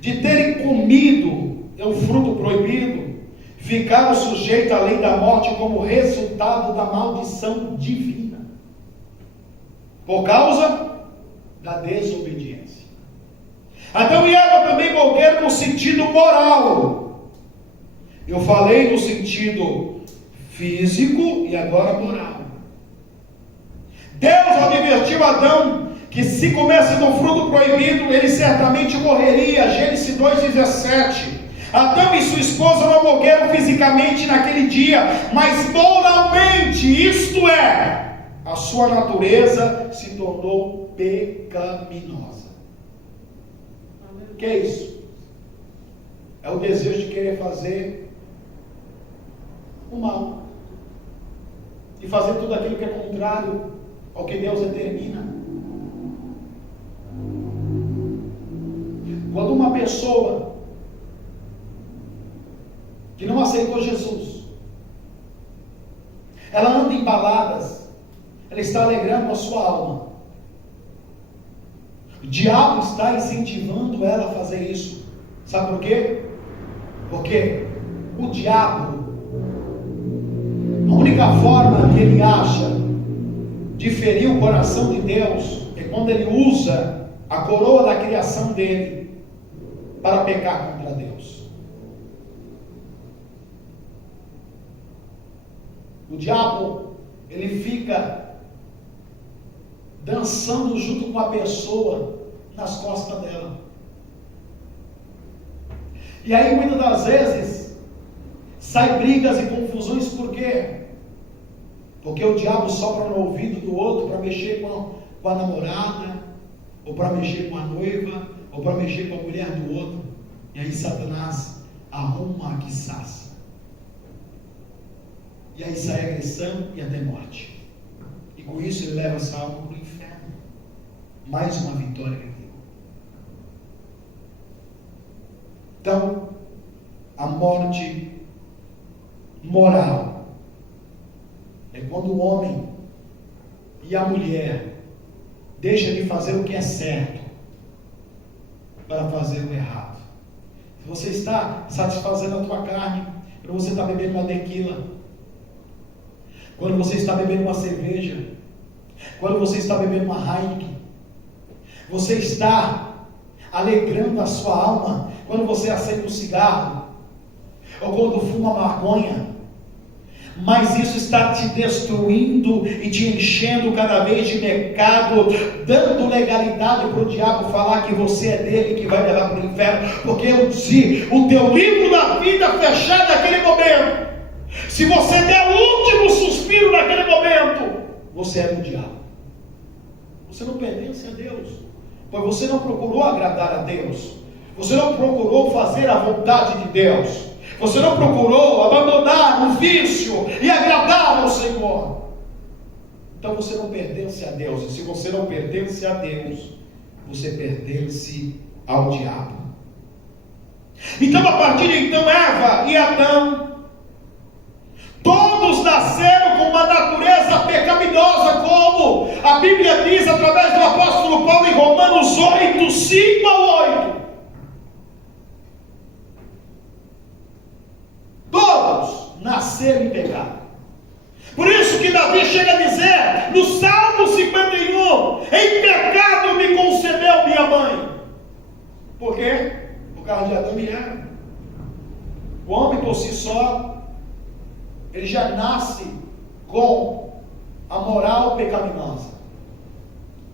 de terem comido o fruto proibido, ficaram sujeitos à lei da morte como resultado da maldição divina, por causa da desobediência. Adão e Eva também morreram no sentido moral. Eu falei no sentido físico e agora moral. Deus advertiu Adão que se comesse do fruto proibido, ele certamente morreria. Gênesis 2,17. Adão e sua esposa não morreram fisicamente naquele dia, mas moralmente, isto é, a sua natureza se tornou pecaminosa. O que é isso? É o desejo de querer fazer o mal, e fazer tudo aquilo que é contrário ao que Deus determina. Quando uma pessoa que não aceitou Jesus, ela anda em baladas, ela está alegrando a sua alma. O diabo está incentivando ela a fazer isso. Sabe por quê? Porque o diabo, a única forma que ele acha de ferir o coração de Deus é quando ele usa a coroa da criação dele para pecar contra Deus. O diabo, ele fica dançando junto com a pessoa nas costas dela. E aí muitas das vezes sai brigas e confusões. Por quê? Porque o diabo sopra no ouvido do outro para mexer com a namorada, ou para mexer com a noiva, ou para mexer com a mulher do outro. E aí Satanás arruma a quiçaça. E aí sai agressão e até morte. E com isso ele leva essa alma para o inferno. Mais uma vitória que deu. Então, a morte moral é quando o homem e a mulher deixam de fazer o que é certo para fazer o errado. Você está satisfazendo a tua carne quando você está bebendo uma tequila, quando você está bebendo uma cerveja, quando você está bebendo uma Heineken. Você está alegrando a sua alma quando você acende um cigarro, ou quando fuma maconha. Mas isso está te destruindo e te enchendo cada vez de pecado, dando legalidade para o diabo falar que você é dele, que vai levar para o inferno. Porque eu disse, o teu livro da vida fechar naquele momento, se você der o último suspiro naquele momento, você é do diabo. Você não pertence a Deus, pois você não procurou agradar a Deus, você não procurou fazer a vontade de Deus, você não procurou abandonar o vício e agradar ao Senhor. Então você não pertence a Deus. E se você não pertence a Deus, você pertence ao diabo. Então, a partir de então, Eva e Adão, todos nasceram com uma natureza pecaminosa, como a Bíblia diz através do apóstolo Paulo em Romanos 8, 5 a 8. Todos nasceram em pecado. Por isso que Davi chega a dizer no Salmo 51: em pecado me concebeu minha mãe. Por quê? Por causa de Adão e Eva. O homem por si só, ele já nasce com a moral pecaminosa.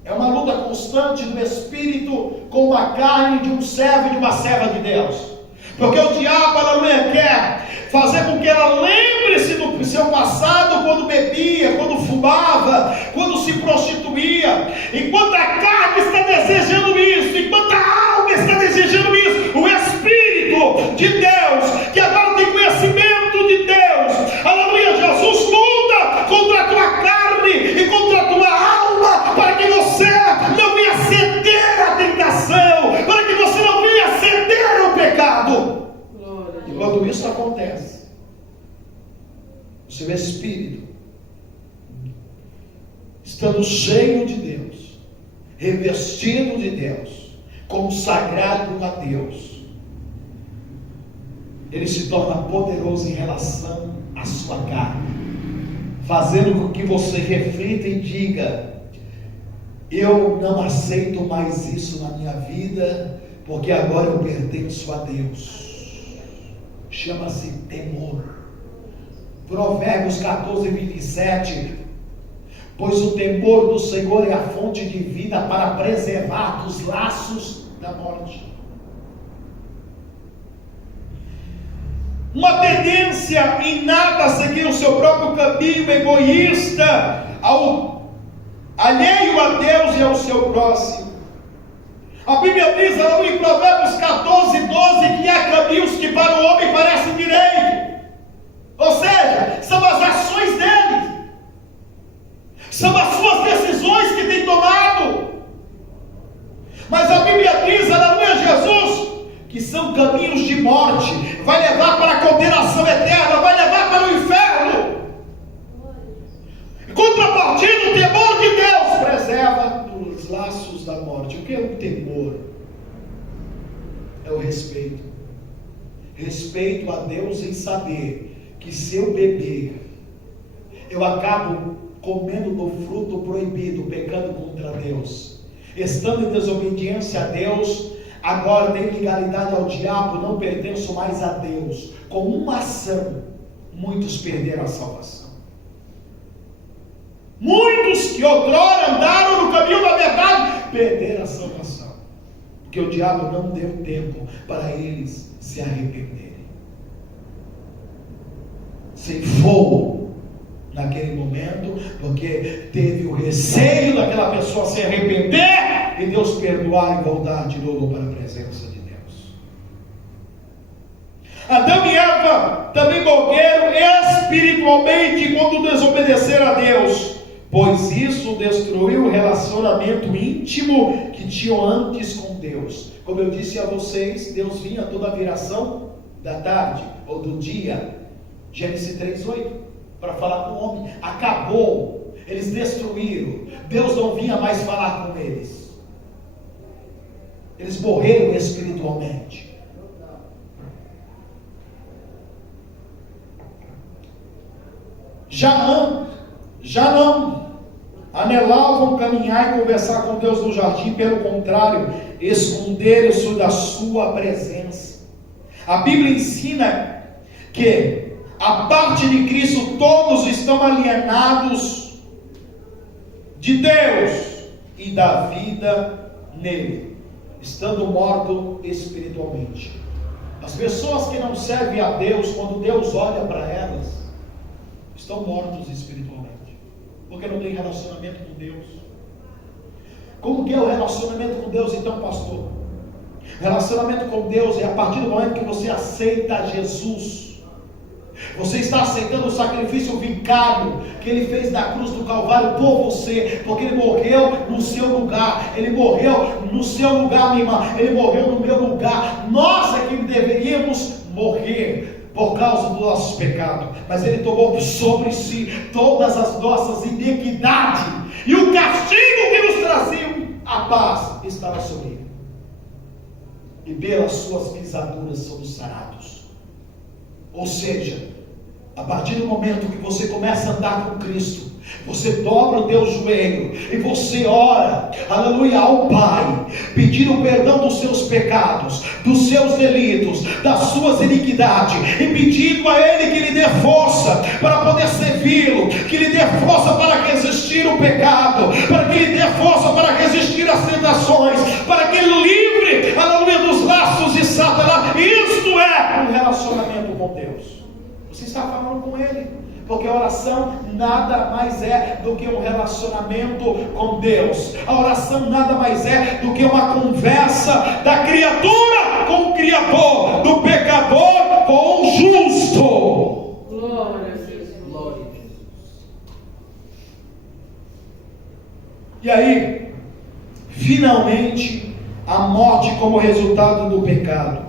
É uma luta constante do espírito com a carne de um servo e de uma serva de Deus. Porque o diabo, ela quer fazer com que ela lembre-se do seu passado, quando bebia, quando fumava, quando se prostituía. Enquanto a carne está desejando isso, enquanto a alma está desejando isso, o Espírito de Deus, que agora tem conhecimento de Deus, aleluia, Jesus luta contra a tua carne e contra a tua alma, para que você não venha ceder à tentação, para que você não venha ceder ao pecado. Enquanto isso acontece, o seu espírito, estando cheio de Deus, revestido de Deus, consagrado a Deus, ele se torna poderoso em relação à sua carne, fazendo com que você reflita e diga: eu não aceito mais isso na minha vida, porque agora eu pertenço a Deus. Chama-se temor. Provérbios 14, 27. Pois o temor do Senhor é a fonte de vida para preservar dos laços da morte. Uma tendência inata a seguir o seu próprio caminho egoísta, alheio a Deus e ao seu próximo. A Bíblia diz em Provérbios 14, 12, que há caminhos que para o homem parecem direito. Ou seja, são as ações dele, são as suas decisões que tem tomado. Mas a Bíblia diz, aleluia, Jesus, que são caminhos de morte, vai levar para a condenação eterna, vai levar para o inferno. Em contrapartida, o temor de Deus preserva dos laços da morte. O que é o temor? É o respeito. Respeito a Deus em saber que se eu beber, eu acabo comendo do fruto proibido, pecando contra Deus, estando em desobediência a Deus. Agora tenho legalidade ao diabo, não pertenço mais a Deus. Com uma ação, muitos perderam a salvação. Muitos que outrora andaram no caminho da verdade, perderam a salvação, porque o diabo não deu tempo para eles se arrependerem. Ceifou naquele momento, porque teve o receio daquela pessoa se arrepender e Deus perdoar e voltar de novo para a presença de Deus. Adão e Eva também morreram espiritualmente quando desobedeceram a Deus, pois isso destruiu o relacionamento íntimo que tinham antes com Deus. Como eu disse a vocês, Deus vinha toda a viração da tarde ou do dia, Gênesis 3:8, para falar com o homem. Acabou, eles destruíram, Deus não vinha mais falar com eles. Eles morreram espiritualmente. já não anelavam caminhar e conversar com Deus no jardim, pelo contrário, esconderam-se da sua presença. A Bíblia ensina que, a parte de Cristo, todos estão alienados de Deus e da vida nele, estando mortos espiritualmente. As pessoas que não servem a Deus, quando Deus olha para elas, estão mortos espiritualmente, porque não tem relacionamento com Deus. Como que é o relacionamento com Deus então, pastor? Relacionamento com Deus é a partir do momento que você aceita Jesus. Você está aceitando o sacrifício vicário que Ele fez na cruz do Calvário por você, porque Ele morreu no seu lugar. Ele morreu no seu lugar, minha irmã. Ele morreu no meu lugar. Nós é que deveríamos morrer por causa dos nossos pecados, mas Ele tomou sobre si todas as nossas iniquidades, e o castigo que nos trazia a paz estava sobre Ele, e pelas suas pisaduras somos sarados. Ou seja, a partir do momento que você começa a andar com Cristo, você dobra o teu joelho e você ora, aleluia, ao Pai, pedindo perdão dos seus pecados, dos seus delitos, das suas iniquidades, e pedindo a Ele que lhe dê força para poder servi-lo, que lhe dê força para resistir o pecado, para que lhe dê força para resistir às tentações, para que Ele livre, aleluia, dos laços de Satanás. Isto é um relacionamento com Deus. Você está falando com Ele, porque a oração nada mais é do que um relacionamento com Deus. A oração nada mais é do que uma conversa da criatura com o Criador, do pecador com o justo. Glória a Deus. Glória a Jesus. E aí, finalmente, a morte como resultado do pecado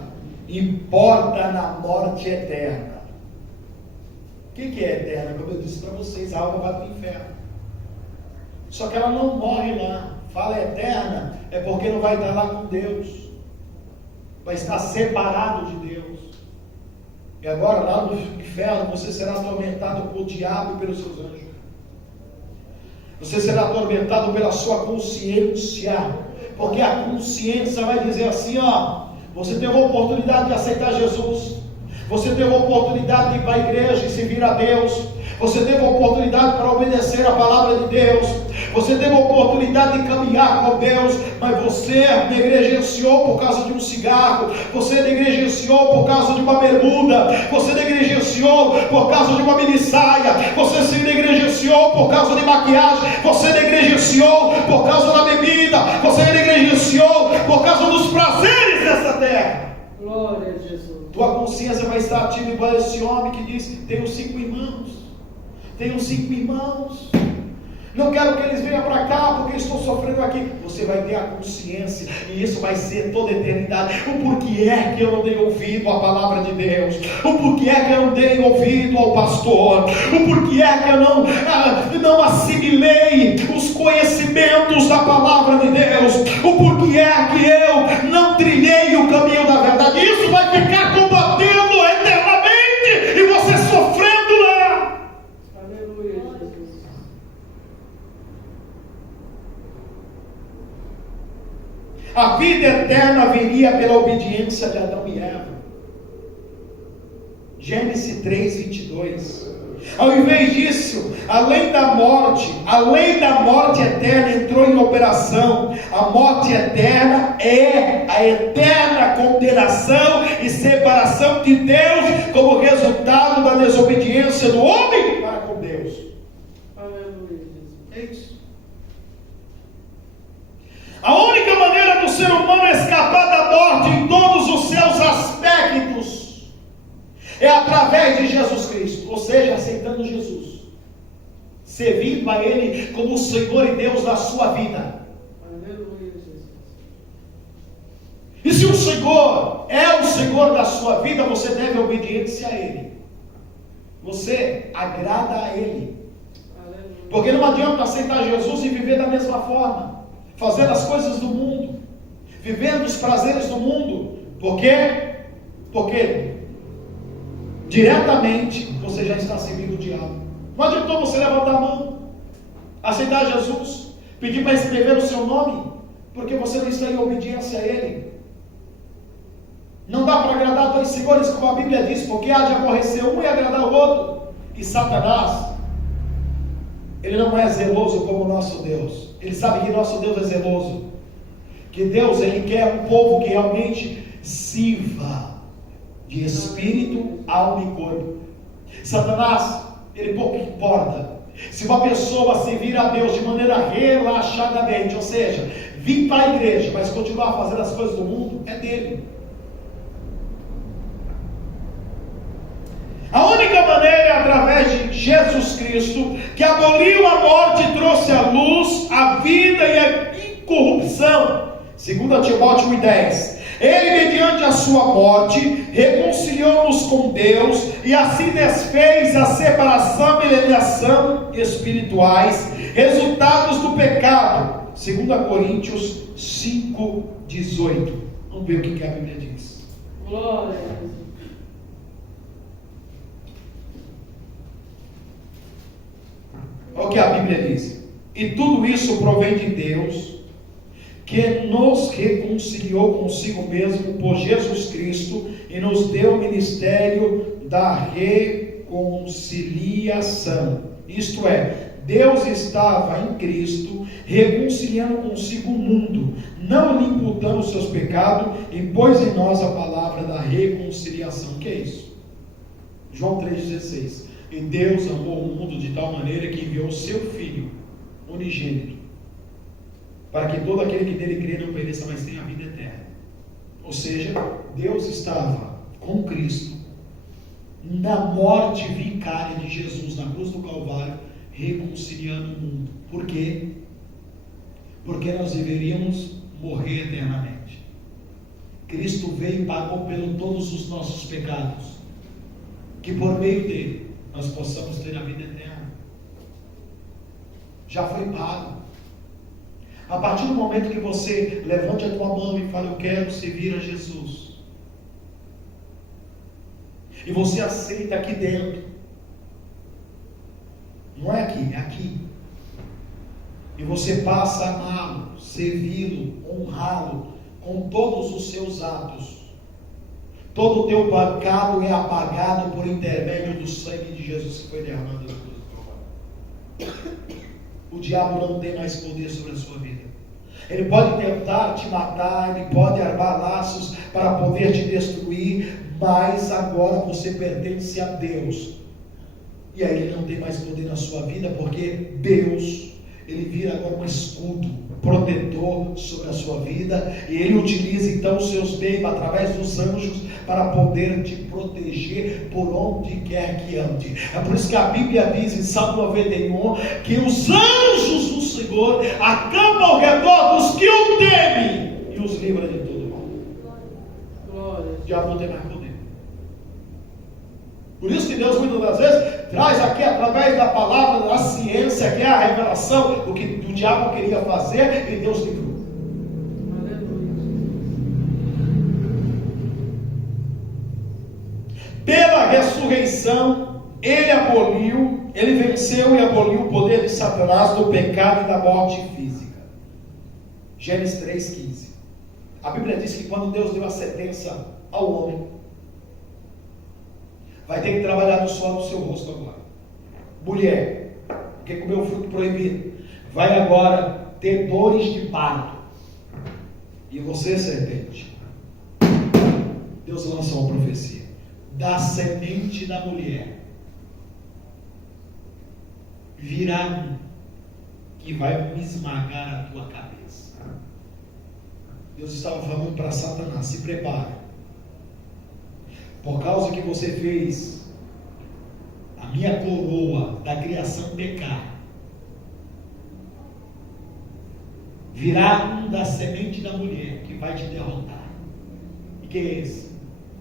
importa na morte eterna. O que é eterna? Como eu disse para vocês, a alma vai para o inferno. Só que ela não morre lá. Fala eterna, é porque não vai estar lá com Deus. Vai estar separado de Deus. E agora, lá no inferno, você será atormentado pelo diabo e pelos seus anjos. Você será atormentado pela sua consciência. Porque a consciência vai dizer assim, ó, você teve a oportunidade de aceitar Jesus. Você teve a oportunidade de ir para a igreja e servir a Deus. Você teve a oportunidade para obedecer a palavra de Deus. Você teve a oportunidade de caminhar com Deus, mas você negligenciou por causa de um cigarro. Você negligenciou por causa de uma bermuda. Você negligenciou por causa de uma minissaia. Você se negligenciou por causa de maquiagem. Você negligenciou por causa da bebida. Você negligenciou por causa dos prazeres dessa terra. Glória a Jesus. Tua consciência vai estar ativa igual esse homem que diz: tenho 5 irmãos, tenho 5 irmãos, não quero que eles venham para cá porque estou sofrendo aqui. Você vai ter a consciência, e isso vai ser toda a eternidade. O porquê é que eu não dei ouvido à palavra de Deus? O porquê é que eu não dei ouvido ao pastor? O porquê é que eu não assimilei os conhecimentos da palavra de Deus? O porquê é que eu não trilhei o caminho da verdade? Isso vai ficar combatendo eternamente e você sofrendo lá. Aleluia, Jesus. A vida eterna viria pela obediência de Adão e Eva. Gênesis 3:22. Ao invés disso, além da morte eterna entrou em operação. A morte eterna é a eterna condenação e separação de Deus como resultado da desobediência do homem para com Deus. Aleluia, Jesus. É isso. A única maneira do ser humano escapar da morte em todos os seus aspectos é através de Jesus Cristo, ou seja, aceitando Jesus, servindo a Ele como o Senhor e Deus da sua vida. Aleluia, Jesus. E se o Senhor é o Senhor da sua vida, você deve obediência a Ele. Você agrada a Ele. Aleluia. Porque não adianta aceitar Jesus e viver da mesma forma, fazendo as coisas do mundo, vivendo os prazeres do mundo. Por quê? Porque diretamente você já está servindo o diabo. Não adiantou você levantar a mão, aceitar Jesus, pedir para escrever o seu nome, porque você não está em obediência a Ele. Não dá para agradar dois senhores, como a Bíblia diz, porque há de aborrecer um e agradar o outro. E Satanás, ele não é zeloso como o nosso Deus. Ele sabe que nosso Deus é zeloso. Que Deus, ele quer um povo que realmente sirva de espírito, alma e corpo. Satanás, ele pouco importa se uma pessoa servir a Deus de maneira relaxadamente, ou seja, vir para a igreja, mas continuar fazendo as coisas do mundo, é dele. A única maneira é através de Jesus Cristo, que aboliu a morte e trouxe a luz, a vida e a incorrupção. 2 Timóteo 1,10. Ele, mediante a sua morte, reconciliou-nos com Deus e assim desfez a separação e alienação espirituais, resultados do pecado. 2 Coríntios 5,18. Vamos ver o que a Bíblia diz. Glória a Deus. Olha o que a Bíblia diz. E tudo isso provém de Deus, que nos reconciliou consigo mesmo por Jesus Cristo e nos deu o ministério da reconciliação. Isto é, Deus estava em Cristo reconciliando consigo o mundo, não lhe imputando os seus pecados, e pôs em nós a palavra da reconciliação. O que é isso? João 3,16. E Deus amou o mundo de tal maneira que enviou o seu Filho unigênito, para que todo aquele que nele crê não pereça, mas tenha a vida eterna. Ou seja, Deus estava com Cristo na morte vicária de Jesus na cruz do Calvário, reconciliando o mundo. Por quê? Porque nós deveríamos morrer eternamente. Cristo veio e pagou pelos todos os nossos pecados, que por meio dele nós possamos ter a vida eterna. Já foi pago. A partir do momento que você levante a tua mão e fale, eu quero servir a Jesus, e você aceita aqui dentro, não é aqui, é aqui, e você passa a amá-lo, servi-lo, honrá-lo com todos os seus atos, todo o teu pecado é apagado por intermédio do sangue de Jesus que foi derramado na cruz do Calvário. O diabo não tem mais poder sobre a sua vida. Ele pode tentar te matar, ele pode armar laços para poder te destruir, mas agora você pertence a Deus. E aí ele não tem mais poder na sua vida, porque Deus, ele vira agora um escudo protetor sobre a sua vida, e ele utiliza então os seus meios através dos anjos para poder te proteger por onde quer que ande. É por isso que a Bíblia diz em Salmo 91 que os anjos do Senhor acampam ao redor dos que o temem e os livra de todo mal. O diabo não tem mais poder. Por isso que Deus muitas das vezes traz aqui através da palavra, da ciência, que é a revelação, o que o diabo queria fazer, e Deus livrou. Pela ressurreição, ele venceu e aboliu o poder de Satanás, do pecado e da morte física. Gênesis 3,15. A Bíblia diz que quando Deus deu a sentença ao homem, vai ter que trabalhar no suor do seu rosto agora. Mulher, que comeu o fruto proibido, vai agora ter dores de parto. E você, serpente, Deus lança uma profecia. Da semente da mulher virá um que vai esmagar a tua cabeça. Deus estava falando para Satanás, se prepare, por causa que você fez a minha coroa da criação pecar, virá um da semente da mulher que vai te derrotar. E quem é esse?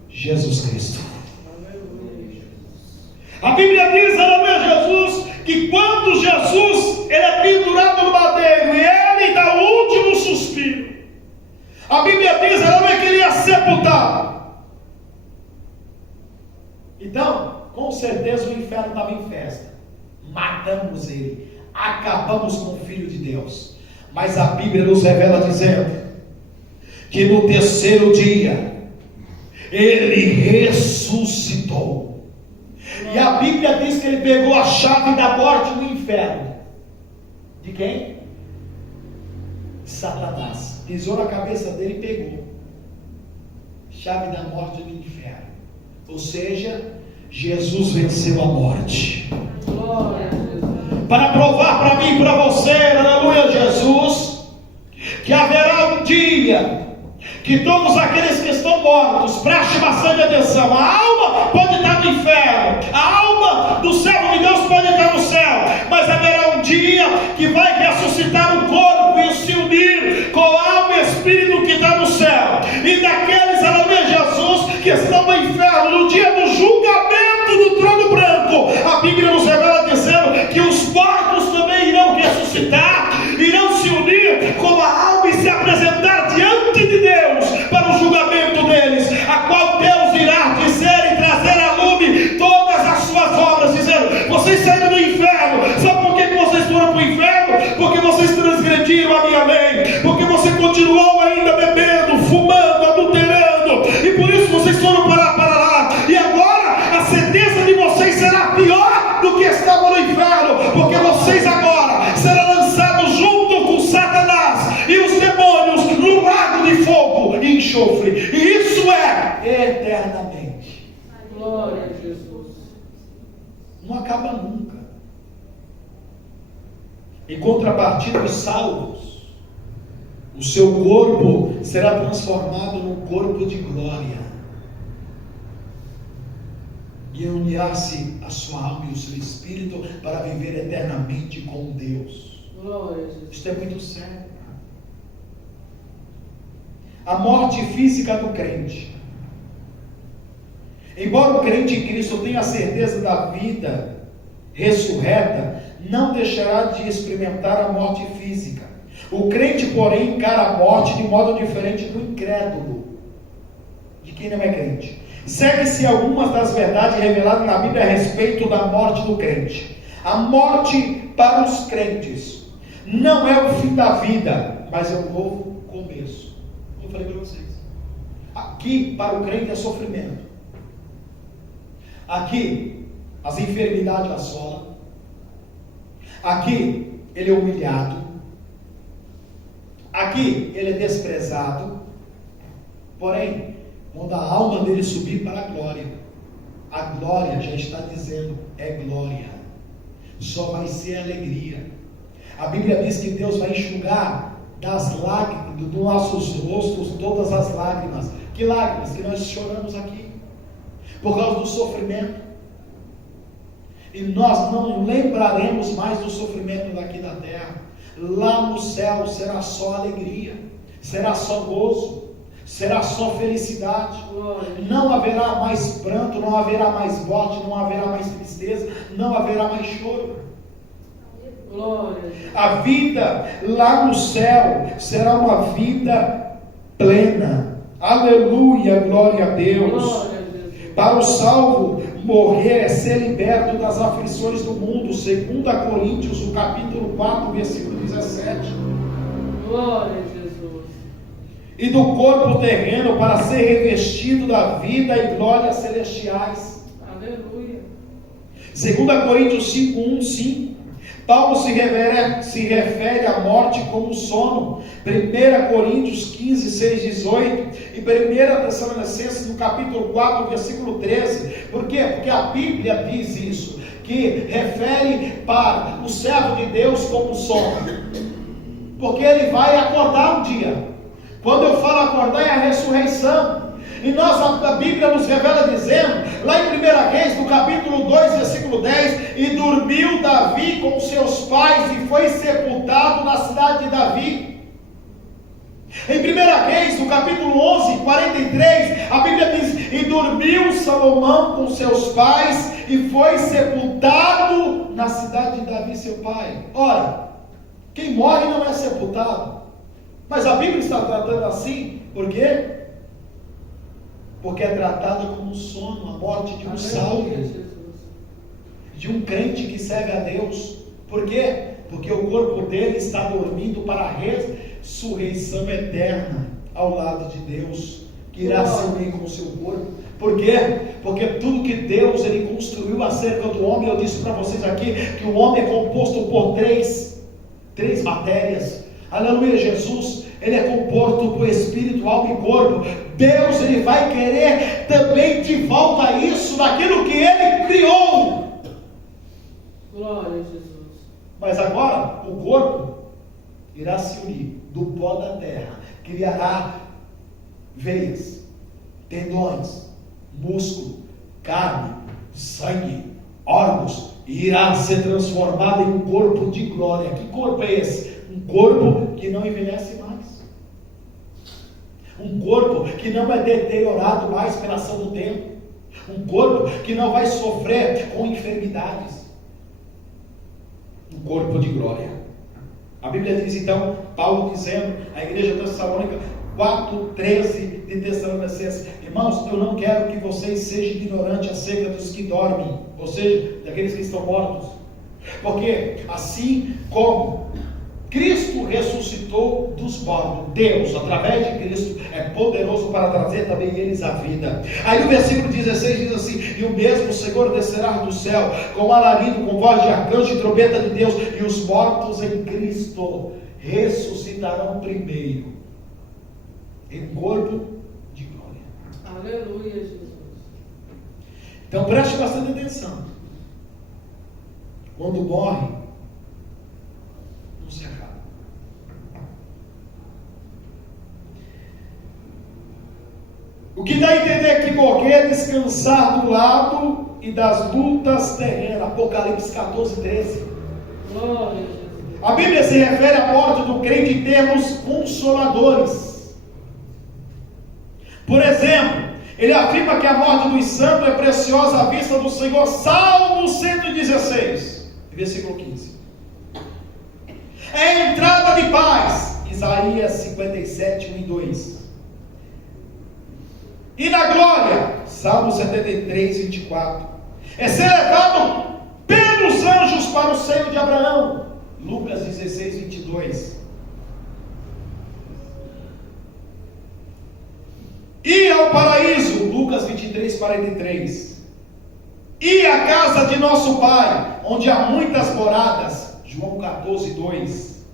Jesus Cristo. A Bíblia diz, aleluia, Jesus, que quando Jesus ele é pendurado no madeiro e ele dá o último suspiro, a Bíblia diz, aleluia, que ele é sepultado. Então, com certeza o inferno estava em festa, topamos com o Filho de Deus. Mas a Bíblia nos revela dizendo que no terceiro dia ele ressuscitou. E a Bíblia diz que ele pegou a chave da morte e do inferno. De quem? Satanás. Pisou na cabeça dele e pegou. Chave da morte e do inferno. Ou seja, Jesus venceu a morte. Glória a Jesus. Para provar para mim e para você, aleluia, Jesus, que haverá um dia que todos aqueles que estão mortos, preste bastante atenção, a alma pode estar no inferno, a alma do servo de Deus pode estar no céu, mas haverá um dia que vai ressuscitar o corpo e se unir com a alma e espírito que está no céu, e daqueles, aleluia, Jesus, que estão no inferno, no dia do julgamento do trono branco, a Bíblia nos revela dizendo que os mortos também irão ressuscitar, irão se unir com a alma e se apresentar diante de Deus para o julgamento deles, a qual Deus irá dizer e trazer à lume todas as suas obras, dizendo: vocês saíram do inferno. Sabe por que vocês foram para o inferno? Porque vocês transgrediram a minha lei, porque você continuou ainda bebendo, fumando, adulterando, e por isso vocês foram para lá. E agora a sentença de vocês será pior do que estava no inferno, porque vocês agora serão lançados junto com Satanás e os demônios no lago de fogo e enxofre, e isso é eternamente. Glória a Jesus. Não acaba nunca. Em contrapartida, os salvos, o seu corpo será transformado num corpo de glória, e unirá-se a sua alma e o seu espírito para viver eternamente com Deus. Glória a Jesus. Isto é muito sério. A morte física do crente. Embora o crente em Cristo tenha a certeza da vida ressurreta, não deixará de experimentar a morte física. O crente, porém, encara a morte de modo diferente do incrédulo, de quem não é crente. Segue-se algumas das verdades reveladas na Bíblia a respeito da morte do crente. A morte para os crentes não é o fim da vida, mas é um novo começo. Como eu falei para vocês, aqui para o crente é sofrimento. Aqui as enfermidades assolam. Aqui ele é humilhado. Aqui ele é desprezado. Porém, quando a alma dele subir para a glória já está dizendo, é glória, só vai ser alegria. A Bíblia diz que Deus vai enxugar das lágrimas, dos nossos rostos, todas as lágrimas. Que lágrimas? Que nós choramos aqui, por causa do sofrimento, e nós não lembraremos mais do sofrimento daqui da terra. Lá no céu será só alegria, será só gozo, será só felicidade. Não haverá mais pranto, não haverá mais morte, não haverá mais tristeza, não haverá mais choro. Glória. A vida lá no céu será uma vida plena. Aleluia, glória a Deus. Glória a Jesus. Para o salvo, morrer é ser liberto das aflições do mundo. 2 Coríntios, o capítulo 4, versículo 17. Glória a Jesus. E do corpo terreno para ser revestido da vida e glórias celestiais. Aleluia. 2 Coríntios 5, 1, 5. Paulo se refere à morte como sono. 1 Coríntios 15, 6, 18. E 1 Tessalonicenses, no capítulo 4, versículo 13. Por quê? Porque a Bíblia diz isso, que refere para o servo de Deus como sono. Porque ele vai acordar um dia. Quando eu falo acordar, é a ressurreição. E a Bíblia nos revela dizendo, lá em 1 Reis, no capítulo 2, versículo 10, e dormiu Davi com seus pais e foi sepultado na cidade de Davi. Em 1 Reis, no capítulo 11, 43, a Bíblia diz, e dormiu Salomão com seus pais e foi sepultado na cidade de Davi, seu pai. Ora, quem morre não é sepultado. Mas a Bíblia está tratando assim, por quê? Porque é tratada como sono, a morte de um salvo, de um crente que serve a Deus. Por quê? Porque o corpo dele está dormindo para a ressurreição eterna ao lado de Deus, que irá se unir com o seu corpo. Por quê? Porque tudo que Deus ele construiu acerca do homem, eu disse para vocês aqui, que o homem é composto por três matérias. Aleluia, Jesus, ele é composto por espírito, alma e corpo. Deus, ele vai querer também de volta isso, daquilo que ele criou. Glória a Jesus. Mas agora, o corpo irá se unir do pó da terra, criará veias, tendões, músculo, carne, sangue, órgãos, e irá ser transformado em um corpo de glória. Que corpo é esse? Um corpo que não envelhece mais, um corpo que não é deteriorado mais pela ação do tempo, um corpo que não vai sofrer com enfermidades, um corpo de glória. A Bíblia diz então, Paulo dizendo à igreja Tessalônica 4:13 de Tessalonicenses: irmãos, eu não quero que vocês sejam ignorantes acerca dos que dormem, ou seja, daqueles que estão mortos, porque assim como Cristo ressuscitou dos mortos, Deus, através de Cristo, é poderoso para trazer também eles à vida. Aí o versículo 16 diz assim: e o mesmo Senhor descerá do céu com alarido, com voz de arcanjo e trombeta de Deus, e os mortos em Cristo ressuscitarão primeiro, em um corpo de glória. Aleluia, Jesus. Então preste bastante atenção. Quando morre, não se acaba. O que dá a entender que morrer é descansar do lado e das lutas terrenas. Apocalipse 14:13. Glória a Jesus. A Bíblia se refere à morte do crente em termos consoladores. Por exemplo, ele afirma que a morte dos santos é preciosa à vista do Senhor. Salmo 116, versículo 15. É entrada de paz. Isaías 57, 1 e 2. E na glória, Salmo 73, 24. É ser levado pelos anjos para o seio de Abraão. Lucas 16, 22. Ir ao paraíso, Lucas 23, 43. Ir à casa de nosso Pai, onde há muitas moradas, João 14, 2.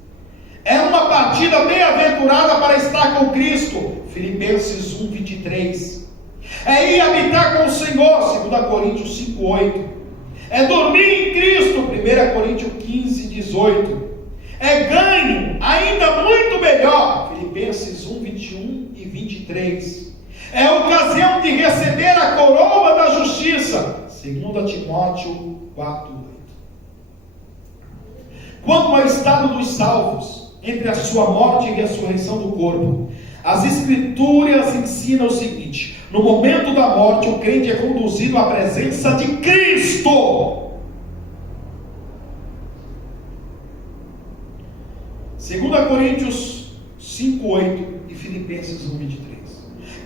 É uma partida bem-aventurada para estar com Cristo, Filipenses 1, 23. É ir habitar com o Senhor, 2 Coríntios 5, 8. É dormir em Cristo, 1 Coríntios 15, 18. É ganho ainda muito melhor, Filipenses 1, 21 e 23. É ocasião de receber a coroa da justiça, 2 Timóteo 4, 8. Quanto ao estado dos salvos, entre a sua morte e ressurreição do corpo, as Escrituras ensinam o seguinte: no momento da morte, o crente é conduzido à presença de Cristo. 2 Coríntios 5, 8 e Filipenses 1, 23.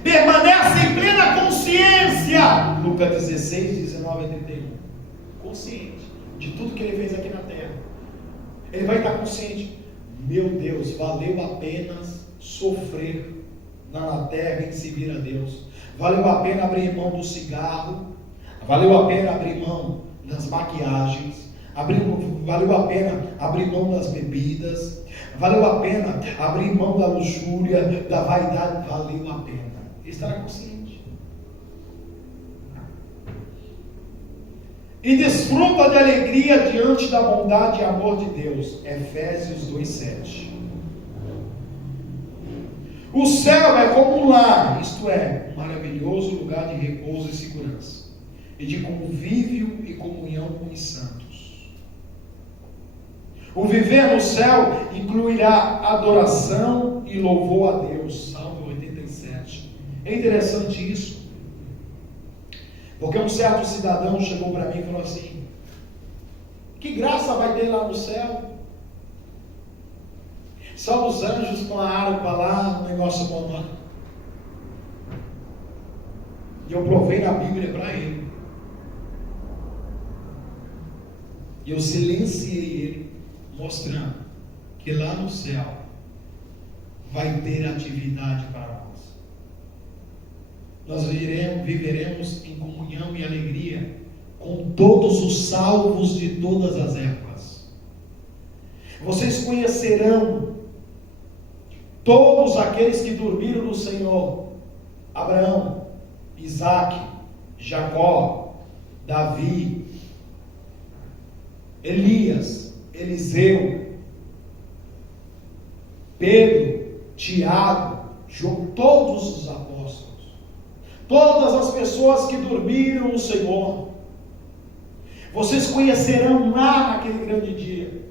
Permanece em plena consciência, Lucas 16, 19 e 31. Consciente de tudo que ele fez aqui na terra. Ele vai estar consciente: meu Deus, valeu a pena sofrer na terra em servir a Deus. Valeu a pena abrir mão do cigarro, valeu a pena abrir mão das maquiagens, valeu a pena abrir mão das bebidas, valeu a pena abrir mão da luxúria, da vaidade, valeu a pena. Ele estará consciente. E desfruta de alegria diante da bondade e amor de Deus, Efésios 2:7. O céu é como um lar, isto é, um maravilhoso lugar de repouso e segurança, e de convívio e comunhão com os santos. O viver no céu incluirá adoração e louvor a Deus, Salmo 87. É interessante isso, porque um certo cidadão chegou para mim e falou assim: que graça vai ter lá no céu? Só os anjos com a harpa lá, um negócio bom lá. E eu provei na Bíblia para ele. E eu silenciei ele. mostrando que lá no céu vai ter atividade para nós. Nós viveremos em comunhão e alegria com todos os salvos de todas as épocas. Vocês conhecerão todos aqueles que dormiram no Senhor: Abraão, Isaque, Jacó, Davi, Elias, Eliseu, Pedro, Tiago, João, todos os apóstolos, todas as pessoas que dormiram no Senhor, vocês conhecerão lá naquele grande dia.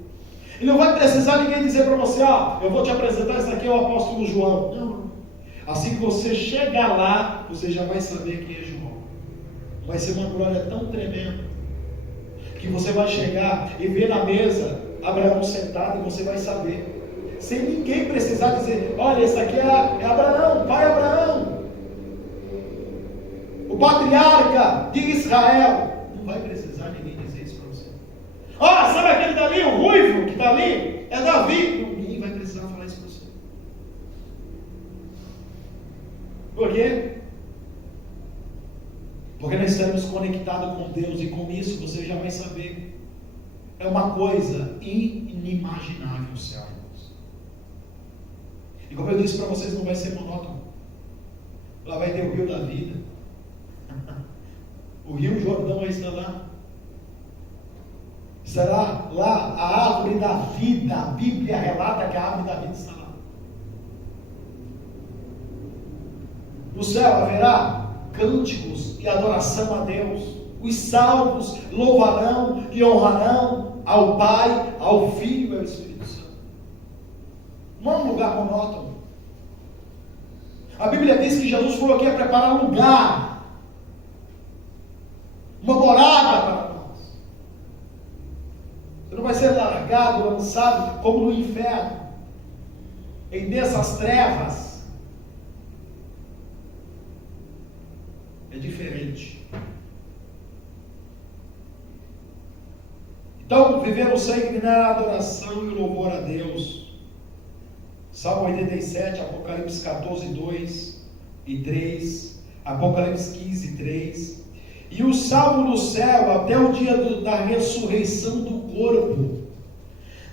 E não vai precisar ninguém dizer para você: eu vou te apresentar, esse aqui é o apóstolo João. Não. Assim que você chegar lá, você já vai saber quem é João. Vai ser uma glória tão tremenda, que você vai chegar e ver na mesa Abraão sentado, e você vai saber, sem ninguém precisar dizer: olha, esse aqui é Abraão, pai Abraão, o patriarca de Israel. Não vai precisar ninguém dizer isso para você. Sabe aquele dali, o ruivo que está ali? É Davi. Ninguém vai precisar falar isso para você. Por quê? Porque nós estamos conectados com Deus, e com isso você já vai saber. É uma coisa inimaginável o céu, irmãos. E como eu disse para vocês, não vai ser monótono. Lá vai ter o rio da vida. O rio Jordão vai estar lá. Será lá a árvore da vida. A Bíblia relata que a árvore da vida está lá. No céu haverá cânticos e adoração a Deus. Os salvos louvarão e honrarão ao Pai, ao Filho e ao Espírito Santo. Não é um lugar monótono. A Bíblia diz que Jesus falou que ia preparar um lugar, uma morada para nós. Você não vai ser largado, lançado como no inferno, em dessas trevas. É diferente. Então, viver no sangue é a adoração e o louvor a Deus. Salmo 87, Apocalipse 14, 2 e 3, Apocalipse 15, 3. E o salvo no céu, até o dia da ressurreição do corpo,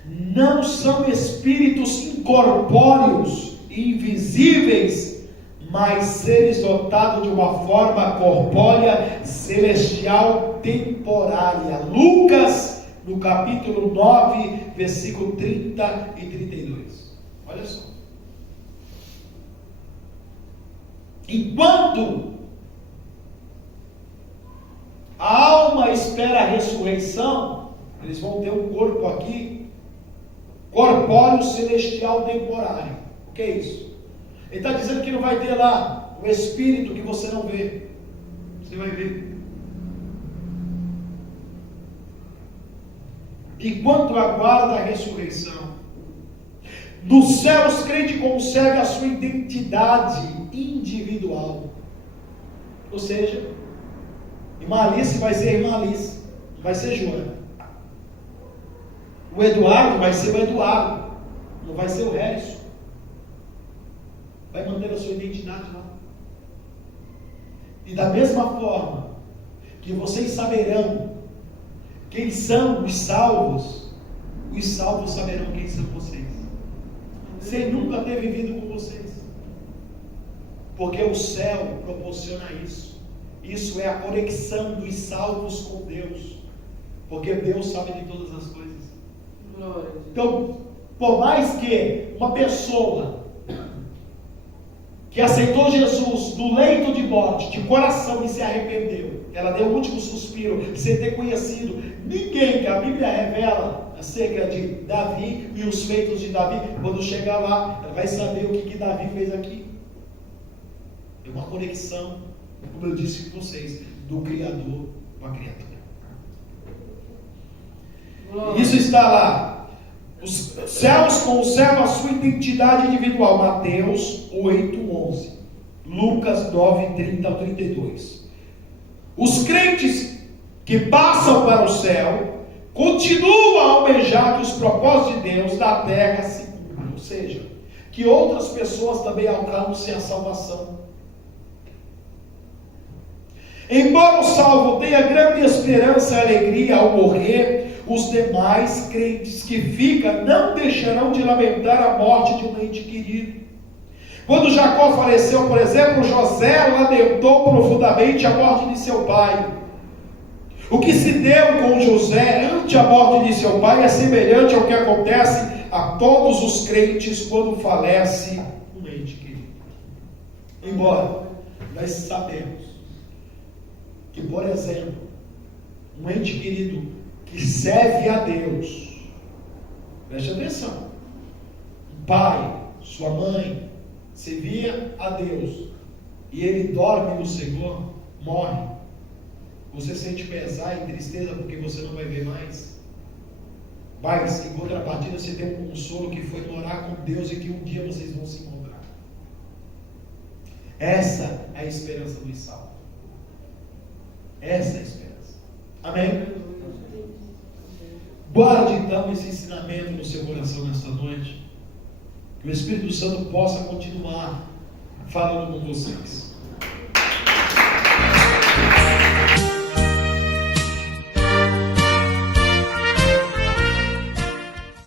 não são espíritos incorpóreos e invisíveis, mas seres dotados de uma forma corpórea, celestial, temporária. Lucas, no capítulo 9, versículo 30 e 32. Olha só. Enquanto a alma espera a ressurreição, eles vão ter um corpo aqui, corpóreo, celestial, temporário. O que é isso? Ele está dizendo que não vai ter lá o espírito que você não vê. Você vai ver. Enquanto aguarda a ressurreição, no céu os crentes conseguem a sua identidade individual. Ou seja, irmã Alice vai ser irmã Alice, não vai ser Joana. O Eduardo vai ser o Eduardo, não vai ser o Harrison. Vai manter a sua identidade lá. E da mesma forma que vocês saberão quem são os salvos saberão quem são vocês, sem nunca ter vivido com vocês, porque o céu proporciona isso. Isso é a conexão dos salvos com Deus, porque Deus sabe de todas as coisas. Então, por mais que uma pessoa que aceitou Jesus no leito de morte, de coração, e se arrependeu, ela deu o último suspiro, sem ter conhecido ninguém, que a Bíblia revela acerca de Davi e os feitos de Davi. Quando chegar lá, ela vai saber o que Davi fez aqui. É uma conexão, como eu disse com vocês, do Criador com a criatura. Isso está lá. Os céus conservam a sua identidade individual. Mateus 8, 11. Lucas 9, 30 ao 32. Os crentes que passam para o céu continua a almejar que os propósitos de Deus na terra se cumpram, ou seja, que outras pessoas também alcancem a salvação. Embora o salvo tenha grande esperança e alegria ao morrer, os demais crentes que ficam não deixarão de lamentar a morte de um ente querido. Quando Jacó faleceu, por exemplo, José lamentou profundamente a morte de seu pai. O que se deu com José ante a morte de seu pai é semelhante ao que acontece a todos os crentes quando falece um ente querido. Embora nós sabemos que, por exemplo, um ente querido que serve a Deus, preste atenção, um pai, sua mãe, servia a Deus, e ele dorme no Senhor, morre, você sente pesar e tristeza porque você não vai ver mais? Mas, em contrapartida, você tem um consolo que foi morar com Deus e que um dia vocês vão se encontrar. Essa é a esperança dos salvos. Essa é a esperança. Amém? Guarde então esse ensinamento no seu coração nesta noite. Que o Espírito Santo possa continuar falando com vocês.